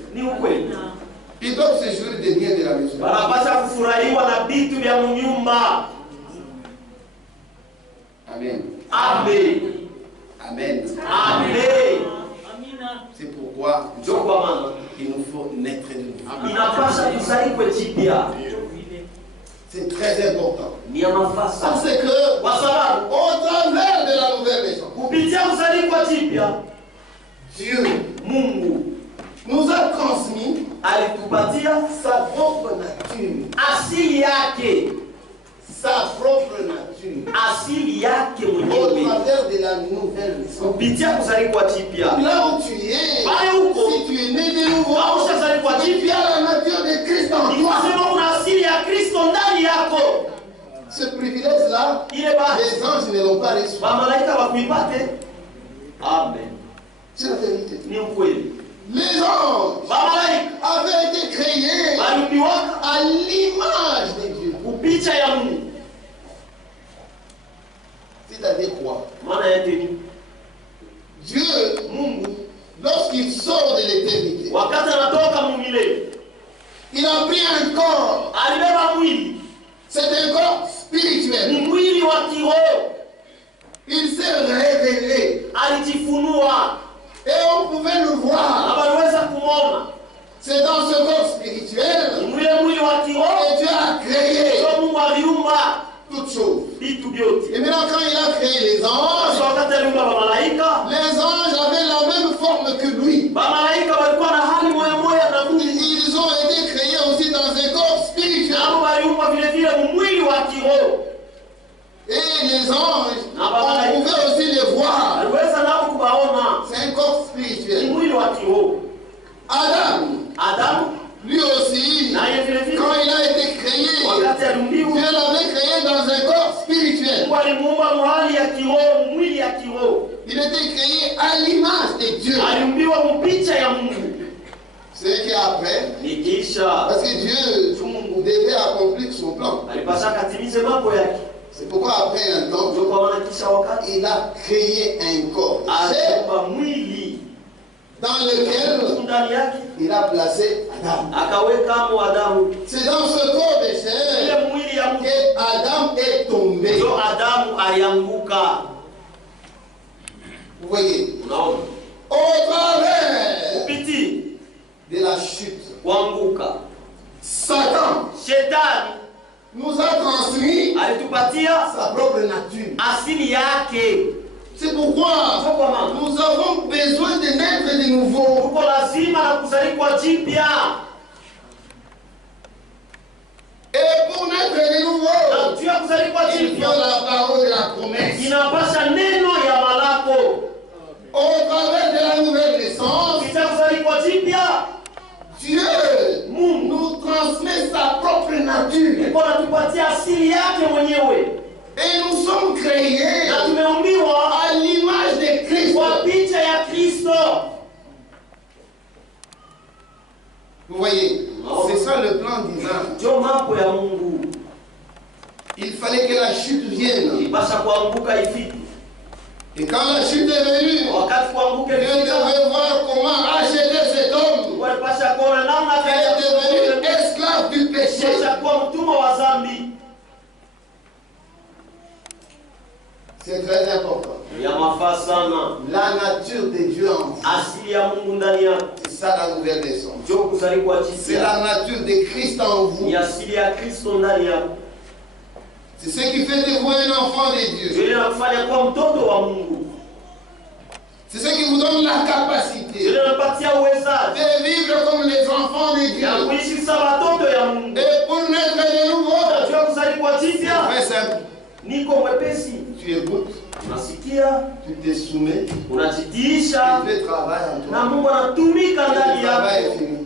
Ils doivent se jouer des biens de la maison. Amen. Amen. Amen. Amen. C'est pourquoi il nous faut naître de nouveau. C'est très important. Parce que au travers de la nouvelle maison, Dieu nous a transmis sa propre nature. Sa propre nature. Au travers de la nouvelle maison. Là où tu es, si tu es né de nouveau, tu as la nature de Christ en toi. Ce privilège-là, les anges ne l'ont pas reçu. Amen. C'est la vérité. Les anges avaient été créés à l'image de Dieu. C'est-à-dire quoi? Dieu, lorsqu'il sort de l'éternité, il a pris un corps. C'est un corps spirituel. Il s'est révélé. Et on pouvait le voir. C'est dans ce corps spirituel que Dieu a créé toutes choses. Et maintenant, quand il a créé les anges avaient la même forme que lui. les anges, on pouvait aussi les voir. C'est un corps spirituel. Adam, lui aussi, quand il a été créé, Dieu l'avait créé dans un corps spirituel. Il était créé à l'image de Dieu. C'est qu'après, parce que Dieu devait accomplir son plan. C'est pourquoi après un temps, il a créé un corps dans lequel il a placé Adam. C'est dans ce corps de chair que Adam est tombé. Vous voyez, au travers de la chute, Satan nous a transmis sa propre nature. C'est pourquoi nous avons besoin de naître de nouveau. Et pour naître de nouveau, il faut la parole de la promesse. Au travers de la nouvelle naissance, Dieu nous transmet sa propre nature. Et nous sommes créés à l'image de Christ. Vous voyez, c'est ça le plan divin. Il fallait que la chute vienne. Et quand la chute est venue, Dieu devait voir comment racheter cet homme qui est devenu esclave du péché. C'est très important. La nature de Dieu en vous. C'est ça la nouvelle naissance. C'est la nature de Christ en vous. C'est ce qui fait de vous un enfant de Dieu. C'est ce qui vous donne la capacité de vivre comme les enfants de Dieu. Et pour naître de nouveau, c'est très simple. Tu écoutes, tu te soumets, tu fais travail en toi. Le travail est fini.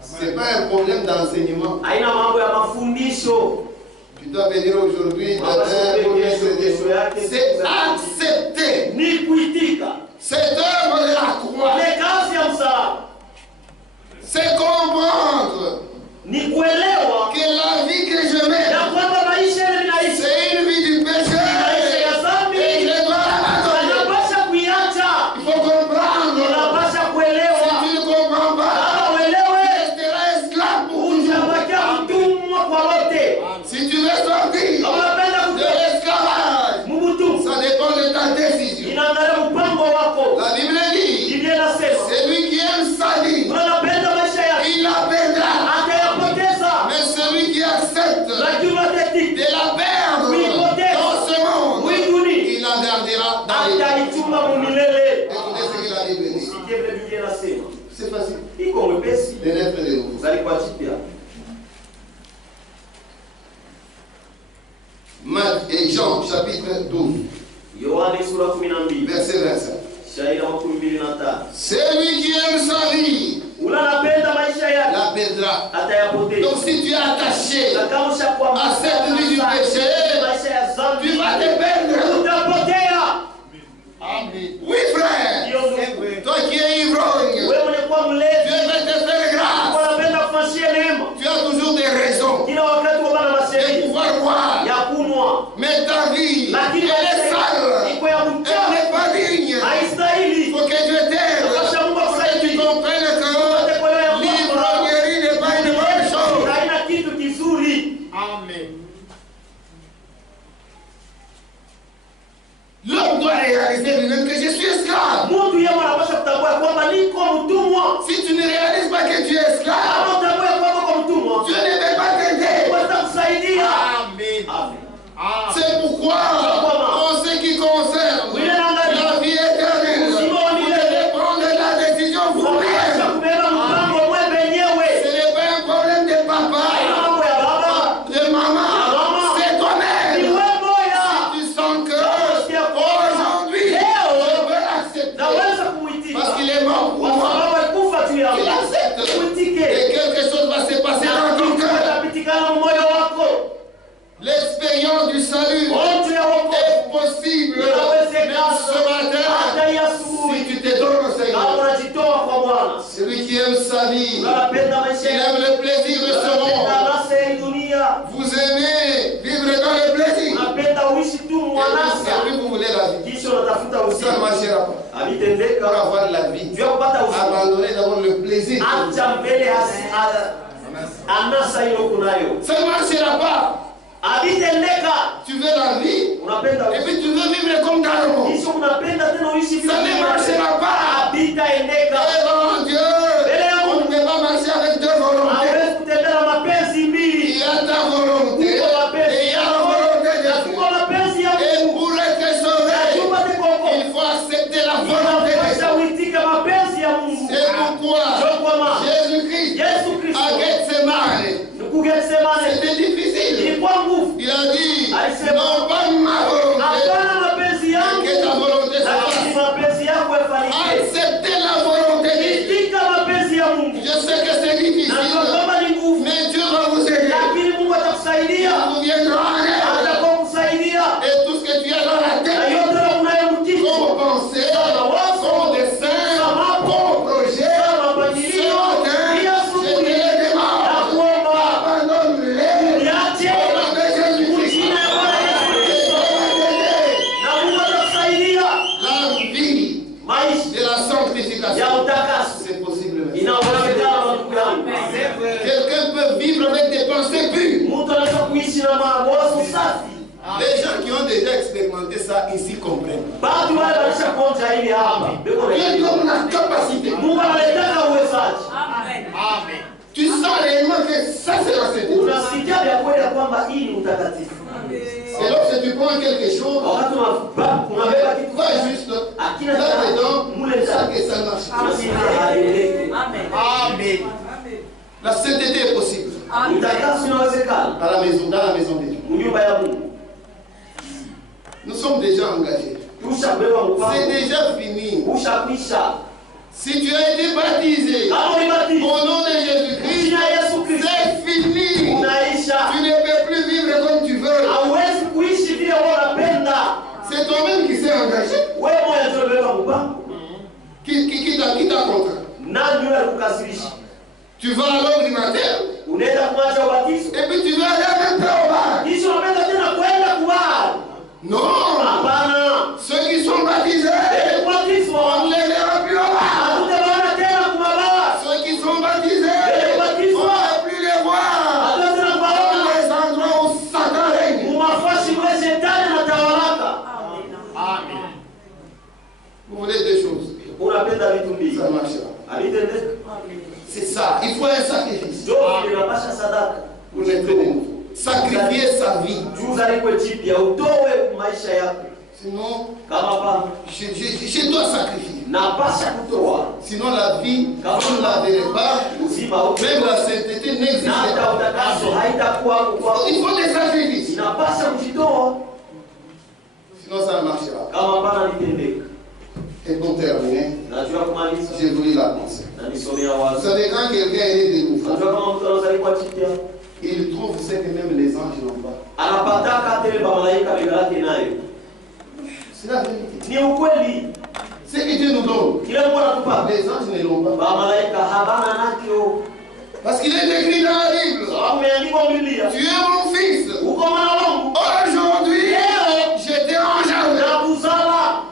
Ce n'est pas un problème d'enseignement. Tu dois venir aujourd'hui, c'est accepter cette œuvre de la croix. C'est comprendre que la vie que je mène, c'est une vie du péché. Et je dois l'abandonner. Il faut comprendre. Si tu ne comprends pas, tu resteras esclave pour toujours. Si tu veux sortir de l'esclavage, ça dépend de ta décision. La Bible dit, c'est lui qui aime sa vie, il la perdra. Mais celui qui accepte de la perdre dans ce monde, il la gardera dans les vies. Écoutez ce que la Bible dit. C'est facile. De naître de nouveau. Marc et Jean, chapitre 12, verset 25. Celui qui aime sa vie la perdra. Donc si tu es attaché à cette vie du péché, tu vas te perdre. Oui frère, toi qui es ivrogne, Dieu va te faire grâce. Tu as toujours des raisons de pouvoir boire. Mais ta vie, elle est sale. Elle n'est pas digne. Il faut que Dieu t'aide. Pour que tu comprennes que l'ivrognerie n'est pas une bonne chose. Amen. vizuri. Si tu te donnes au Kama Seigneur, unajitoa kwa Bwana. celui qui aime sa vie, Unapenda il maisha aime yako. le plaisir de ce Unapenda monde. anasa ya hii dunia. Vous aimez vivre dans le plaisir. Unapenda uishi tu mwanasa. Et puis vous voulez la vie. Kisha unatafuta Ça ne uzima. marchera pas. Pour Havitendeka. avoir la vie, Juu ya kupata uzima. abandonnez d'abord le plaisir. Acha mbele anasa hiyo kunayo. Ça ne marchera pas. Havitendeka. Tu veux la vie, Unapenda et puis tu veux vivre comme dans le monde. kisha unapenda tena uishi vile. Ça ne marchera pas. Havitaendeka. Devant Dieu, on ne peut pas marcher avec deux volontés. Hawezi kutembea mapenzi Il mbili. y a ta volonté et il y a la volonté de Dieu. Kwa mapenzi ya Et Mungu. pour être sauvé, Tupate kuokoka. il faut accepter la volonté de Inapaswa Dieu. uitike mapenzi ya Mungu. C'est pourquoi Jésus-Christ Yesu Kristo à Gethsemane, Nuku Getsemane c'était difficile. ilikuwa nguvu. Il a dit, Alisema, non pas ma volonté, Hapana mapenzi yangu, que ta volonté se lakini fasse. mapenzi yako yafanyike. Accepter la volonté de Dieu. Itika mapenzi ya Mungu. Je sais que c'est difficile, Na kama ni nguvu, mais Dieu va vous aider. lakini Mungu atakusaidia. Il vous viendra en aide. Atakuwa kusaidia. Et tout ce que tu as dans la Na tête, yote unayomtiki. comme pensée, comme dessein, comme projet, ce matin, je te les demande. Abandonne-les. Niache. Au nom de Jésus-Christ. Jina ya Bwana Yesu Kristo. Na Mungu atakusaidia. La vie Maisha de la sanctification, ya utakaso c'est possible maintenant. inawezekana ndugu yangu. Quelqu'un peut vivre avec des pensées pures. Mtu anaweza kuishi na mawazo safi. Les gens qui ont déjà expérimenté ça ici comprennent. Bado wale walishakonja hili hapa. Beko na Dieu hili. donne la capacité. Mungu analetaka uwezaji. Tu sens réellement que ça c'est la sainteté. Unasikia vya kweli ya kwamba hii ni utakatifu. Et lorsque tu prends quelque chose, Wakati unabeba kitu va juste akina là-dedans, mule ça ndani. que ça marche. Unasikia haeleweki. Amen. La sainteté est possible. Utakaso inawezekana. Dans la maison de Dieu. Nyumba ya Mungu. Nous sommes déjà engagés. Ushabeba C'est mpango. déjà fini. Ushakwisha. Si tu as été baptisé Kama ulibatizwa au nom de Jésus-Christ, jina ya Yesu Kristo c'est fini. unaisha. Tu ne peux plus vivre comme tu veux. Hauwezi kuishi vile wewe unapenda. C'est toi-même qui s'est engagé. Wewe mwenyewe ndio umebeba mpango. Qui t'a contraint. Nani yule alikukasirisha? Tu vas à l'ordre du matin Unaenda kuacha ubatizo. et puis tu vas aller en même temps au bar. Kisha unapenda tena kwenda kubali. Non. Hapana. Ceux qui sont baptisés, Ile kubatizwa. on ne les verra plus au bar. Hatutaona tena kumabaya. Ceux qui sont baptisés, on ne va plus les voir. Hatuwezi Dans kuwaona. les endroits où Satan règne. Mumafashi mwe shetani anatawalaka. Vous voulez deux choses. Unapenda vitu mbili. Ça marchera. Alitendeka. C'est ça. Il faut un sacrifice Ndio inapasha sadaka. pour les de nouveau. Sacrifier sa vie. Juu zaliko jipya utowe maisha yako. Sinon, Kama hapa je dois sacrifier. napasha kutoa. Sinon, la vie, on ne la verrait pas. Uzima Même la sainteté n'existe na hata pas. utakaso haitakuwa kwako. Il faut des sacrifices. Inapasha kujitoa. Sinon, ça ne marchera pas. Kama hapana litendeka. Et pour terminer, Najua kumaliza j'ai voulu la pensée. na nisomea Vous wazo. savez, quand quelqu'un est délivré, Najua kama mtu anazaliwa jipya il trouve ce que même les anges n'ont pas. anapataka tele ba malaika bega yake nayo. C'est la vérité. Ni ukweli. Ce que Dieu nous donne, Kile Mungu anatupa les anges ne l'ont pas. ba malaika habana nakyo. Parce qu'il est écrit dans la Bible, Sababu imeandikwa Biblia. tu es mon fils. Uko mwana wangu. Aujourd'hui, je t'ai engendré. Na kuzala.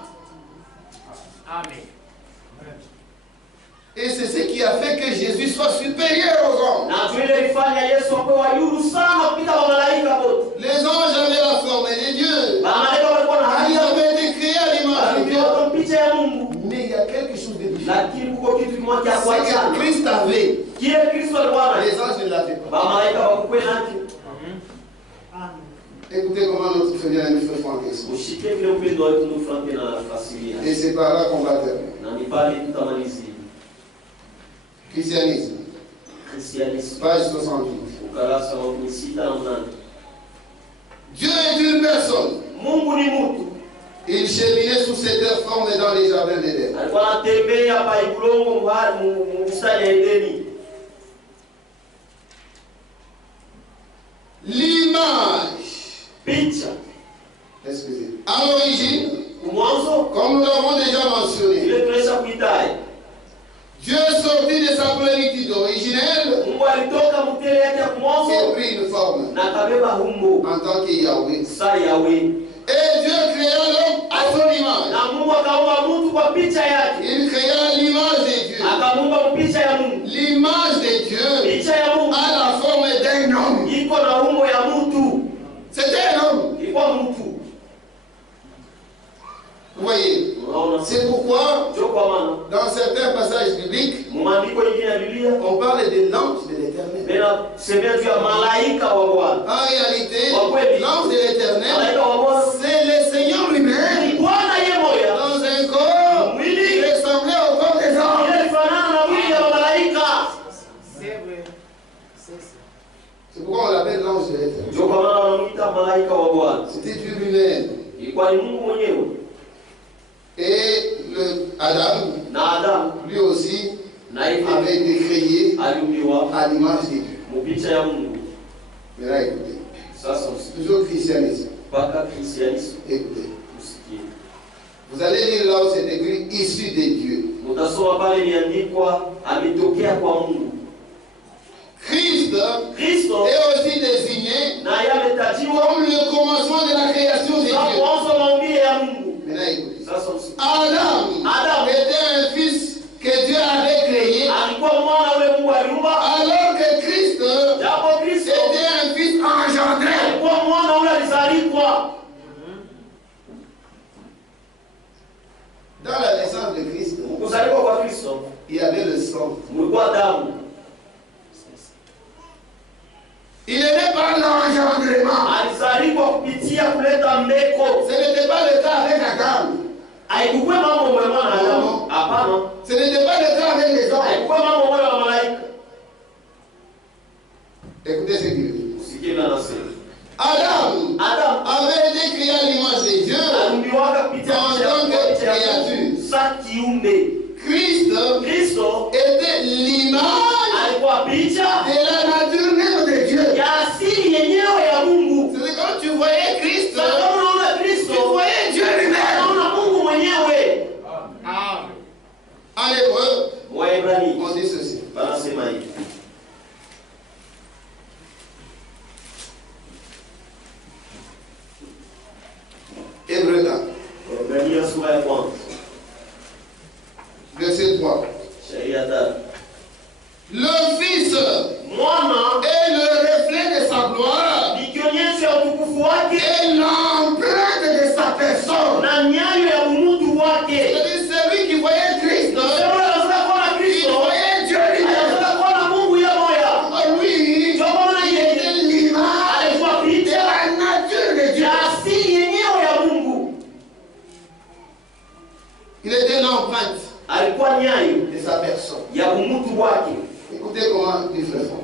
Et c'est ce qui a fait que Jésus soit supérieur aux hommes. Na tuile ilifanya Yesu apewa yulu sana kupita wa malaika wote. Les anges avaient la forme de Dieu. Ba malaika walikuwa na hali Ils ya avaient été créés à l'image de Dieu. kwa picha ya Mungu. Mais il y a quelque chose de différent. Lakini kuko kitu kimoja cha C'est que kuachana. Christ avait. Kile Kristo alikuwa nacho. Les anges ne l'avaient pas. Ba malaika wakupe nacho. Écoutez comment notre Seigneur nous fait Franck explique. Ushike vile upendo wetu nufrante na fasiria. Et c'est par là qu'on va terminer. Na ni pale tutamalizia. Christianisme, Kristianisme. page 78. Ukarasa wa 608. Dieu est une personne. Mungu ni mtu. Il cheminait sous cette terre forme dans les jardins d'Éden. Alikuwa anatembea pa ibulongo mstari ya Edeni. L'image, Picha. excusez, à l'origine, Comme nous l'avons déjà mentionné, Dieu sorti de sa plénitude originelle et pris une forme en tant que Yahweh. Et Dieu créa l'homme à son image. Il créa l'image de Dieu. L'image de Dieu a la forme d'un homme. C'était un homme. Vous voyez, c'est pourquoi dans certains passages bibliques, on parle de l'ange de l'Éternel. En réalité, l'ange de l'Éternel, c'est le Seigneur lui-même dans un corps qui ressemblait au corps des anges. C'est pourquoi on l'appelle l'ange de l'Éternel. C'était Dieu lui-même. Et Adam, lui aussi, avait été créé à l'image de Dieu. Mais là, écoutez, toujours christianisme. Écoutez, vous allez lire là où c'est écrit issu de Dieu. Christ est aussi désigné comme le commencement de la création de Dieu. Mais là, écoutez, Adam était un fils que Dieu avait créé, alors que Christ était un fils engendré. Dans la naissance de Christ, il y avait le sang. Il n'était pas l'engendrement. Ce n'était pas le cas avec Adam. Ce n'était pas le cas avec les hommes. Écoutez ce qu'il dit. Adam avait été créé à l'image de Dieu en tant que créature. Christ était l'image de la nature même de Dieu. C'est quand tu voyais Christ, tu voyais Dieu lui-même. En hébreu, on dit ceci. Hébreu 1. Verset 3. Le Fils est le reflet de sa gloire et l'empreinte de sa personne. C'est-à-dire celui qui voyait Christ, il voyait Dieu lui-même. Lui, il était l'image de la nature de Dieu. Il était l'empreinte de sa personne. Écoutez comment il fait fort.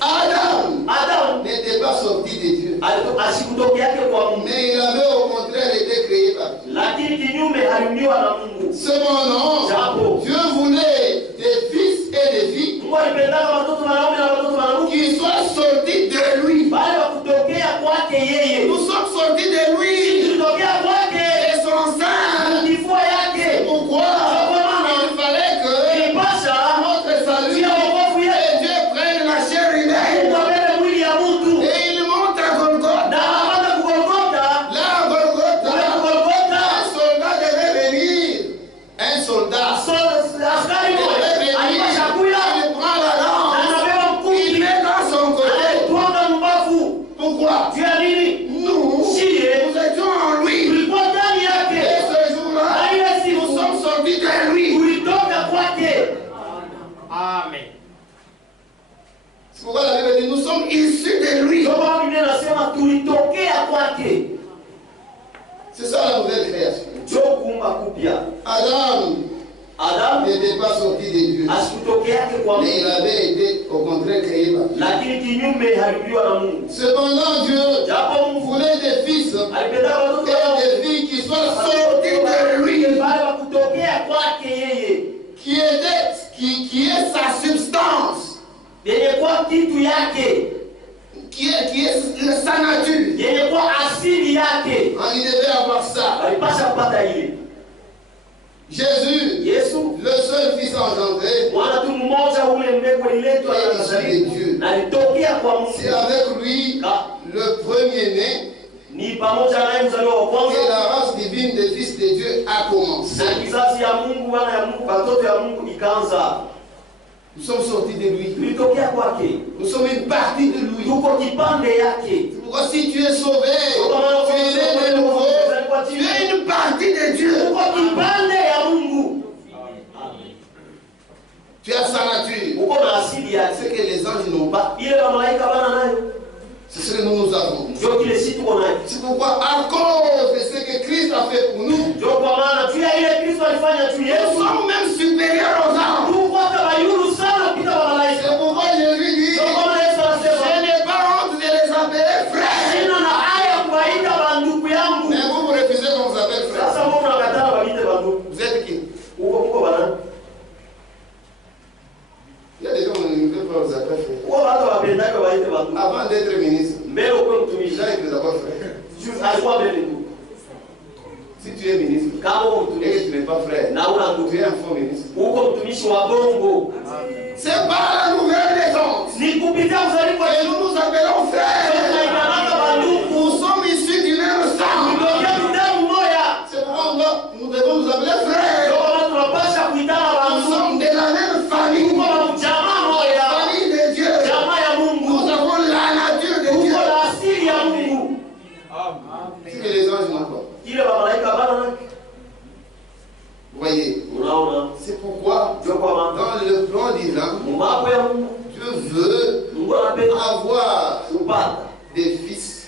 Adam n'était pas sorti de Dieu, mais il avait au contraire été créé par Dieu. Cependant, Dieu voulait des fils et des filles qui soient sortis de lui. Nous sommes sortis de lui, de son sein. Pourquoi? Il fallait que notre salut et Dieu prenne la chair humaine. Et il monte à Golgotha. Là, à Golgotha, un soldat devait venir. Un soldat devait venir. Il prend la lance. Il met dans son côté. Pourquoi? Nous étions en lui. Et ce jour-là, nous sommes sortis de lui. Amen. C'est pourquoi la Bible dit nous sommes issus de lui. C'est ça la nouvelle création. Adam n'était pas sorti de Dieu, mais il avait été au contraire créé par Dieu. Cependant, Dieu voulait des fils et des filles qui soient sortis de lui, qui est sa substance, qui est sa nature. Yenye kwa asili yake. Il devait avoir ça. Alipasha kupata ile. Jésus, Yesu, le seul fils engendré, mwana tu mmoja ule mbegu ililetwa na Nazareti. Na litokea kwa Mungu. C'est avec lui le premier-né. Ni pamoja naye mzaliwa wa kwanza. Et la race divine des fils de Dieu a commencé. Na kizazi ya Mungu, wana ya Mungu, watoto ya Mungu ikaanza. Nous sommes sortis de lui. Tulitokea kwake. Nous sommes une partie de lui. Tuko kipande yake. Pourquoi si tu es sauvé, tu es né de nouveau, tu es une partie de Dieu. Tuko kipande ya Mungu. Tu as sa nature. Uko na asili yake. Ce que les anges n'ont pas. Ile malaika bana nayo. C'est ce que nous avons. C'est pourquoi, à cause de ce que Christ a fait pour nous, nous sommes même supérieurs aux anges. C'est pourquoi Jésus dit, je n'ai pas honte de les appeler frères. Mais vous refusez qu'on vous appelle frères. Vous êtes qui? Il y a des gens qui ne veulent pas vous appeler frères. Avant d'être ministre, déjà il les appelle frères. Si tu es ministre et que tu n'es pas frère, tu es un faux ministre. C'est pas la nouvelle naissance. Et nous nous appelons frères. Nous sommes issus du même sang. C'est pourquoi nous devons nous appeler frères. Nous sommes de la même famille. Famille de Dieu. Nous avons la nature de Dieu. Si les anges n'ont pas. Vous voyez, c'est pourquoi dans le plan divin, Dieu veut avoir des fils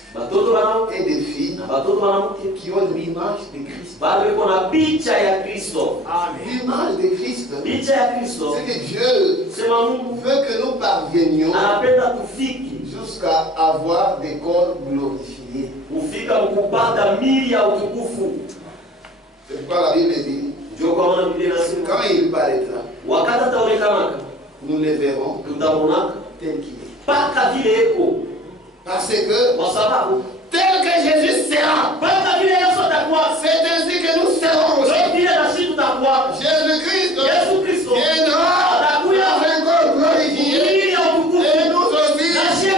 et des filles qui ont l'image de Christ. L'image de Christ, c'est que Dieu veut que nous parvenions jusqu'à avoir des corps glorifiés. C'est pourquoi la Bible dit, quand il paraîtra, nous le verrons tel qu'il est. Parce que tel que Jésus sera, c'est ainsi que nous serons aussi. Jésus-Christ viendra avec un corps glorifié. Et nous aussi, en ce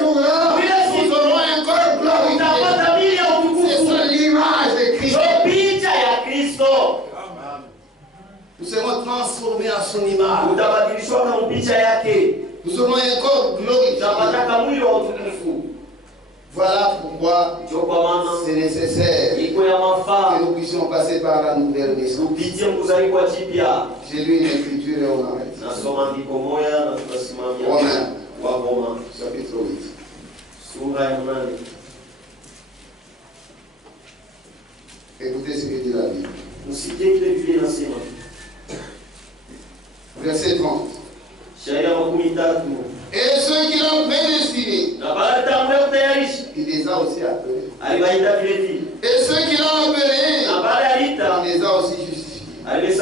jour-là, nous aurons un corps glorifié. C'est ça l'image de Christ. Nous serons transformés en son image. Nous aurons un corps glorifié. Voilà pourquoi c'est nécessaire que nous puissions passer par la nouvelle naissance. J'ai lu une écriture et on arrête. Romains, chapitre 8. Écoutez ce que dit la Bible. Verset 30. Et ceux qui l'ont prédestiné, il les a aussi appelés. Et ceux qui l'ont appelé, il les a aussi justifiés. Et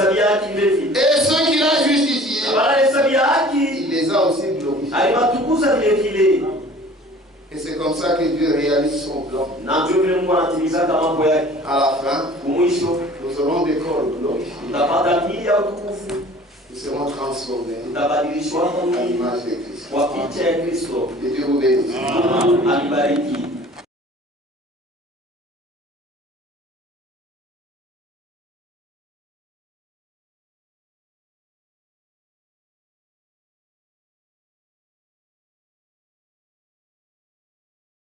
ceux qui l'ont justifié, il les a aussi glorifiés. Et c'est comme ça que Dieu réalise son plan. À la fin, nous aurons des corps glorifiés. Nous serons transformés à l'image de Christ. Et Dieu vous bénisse.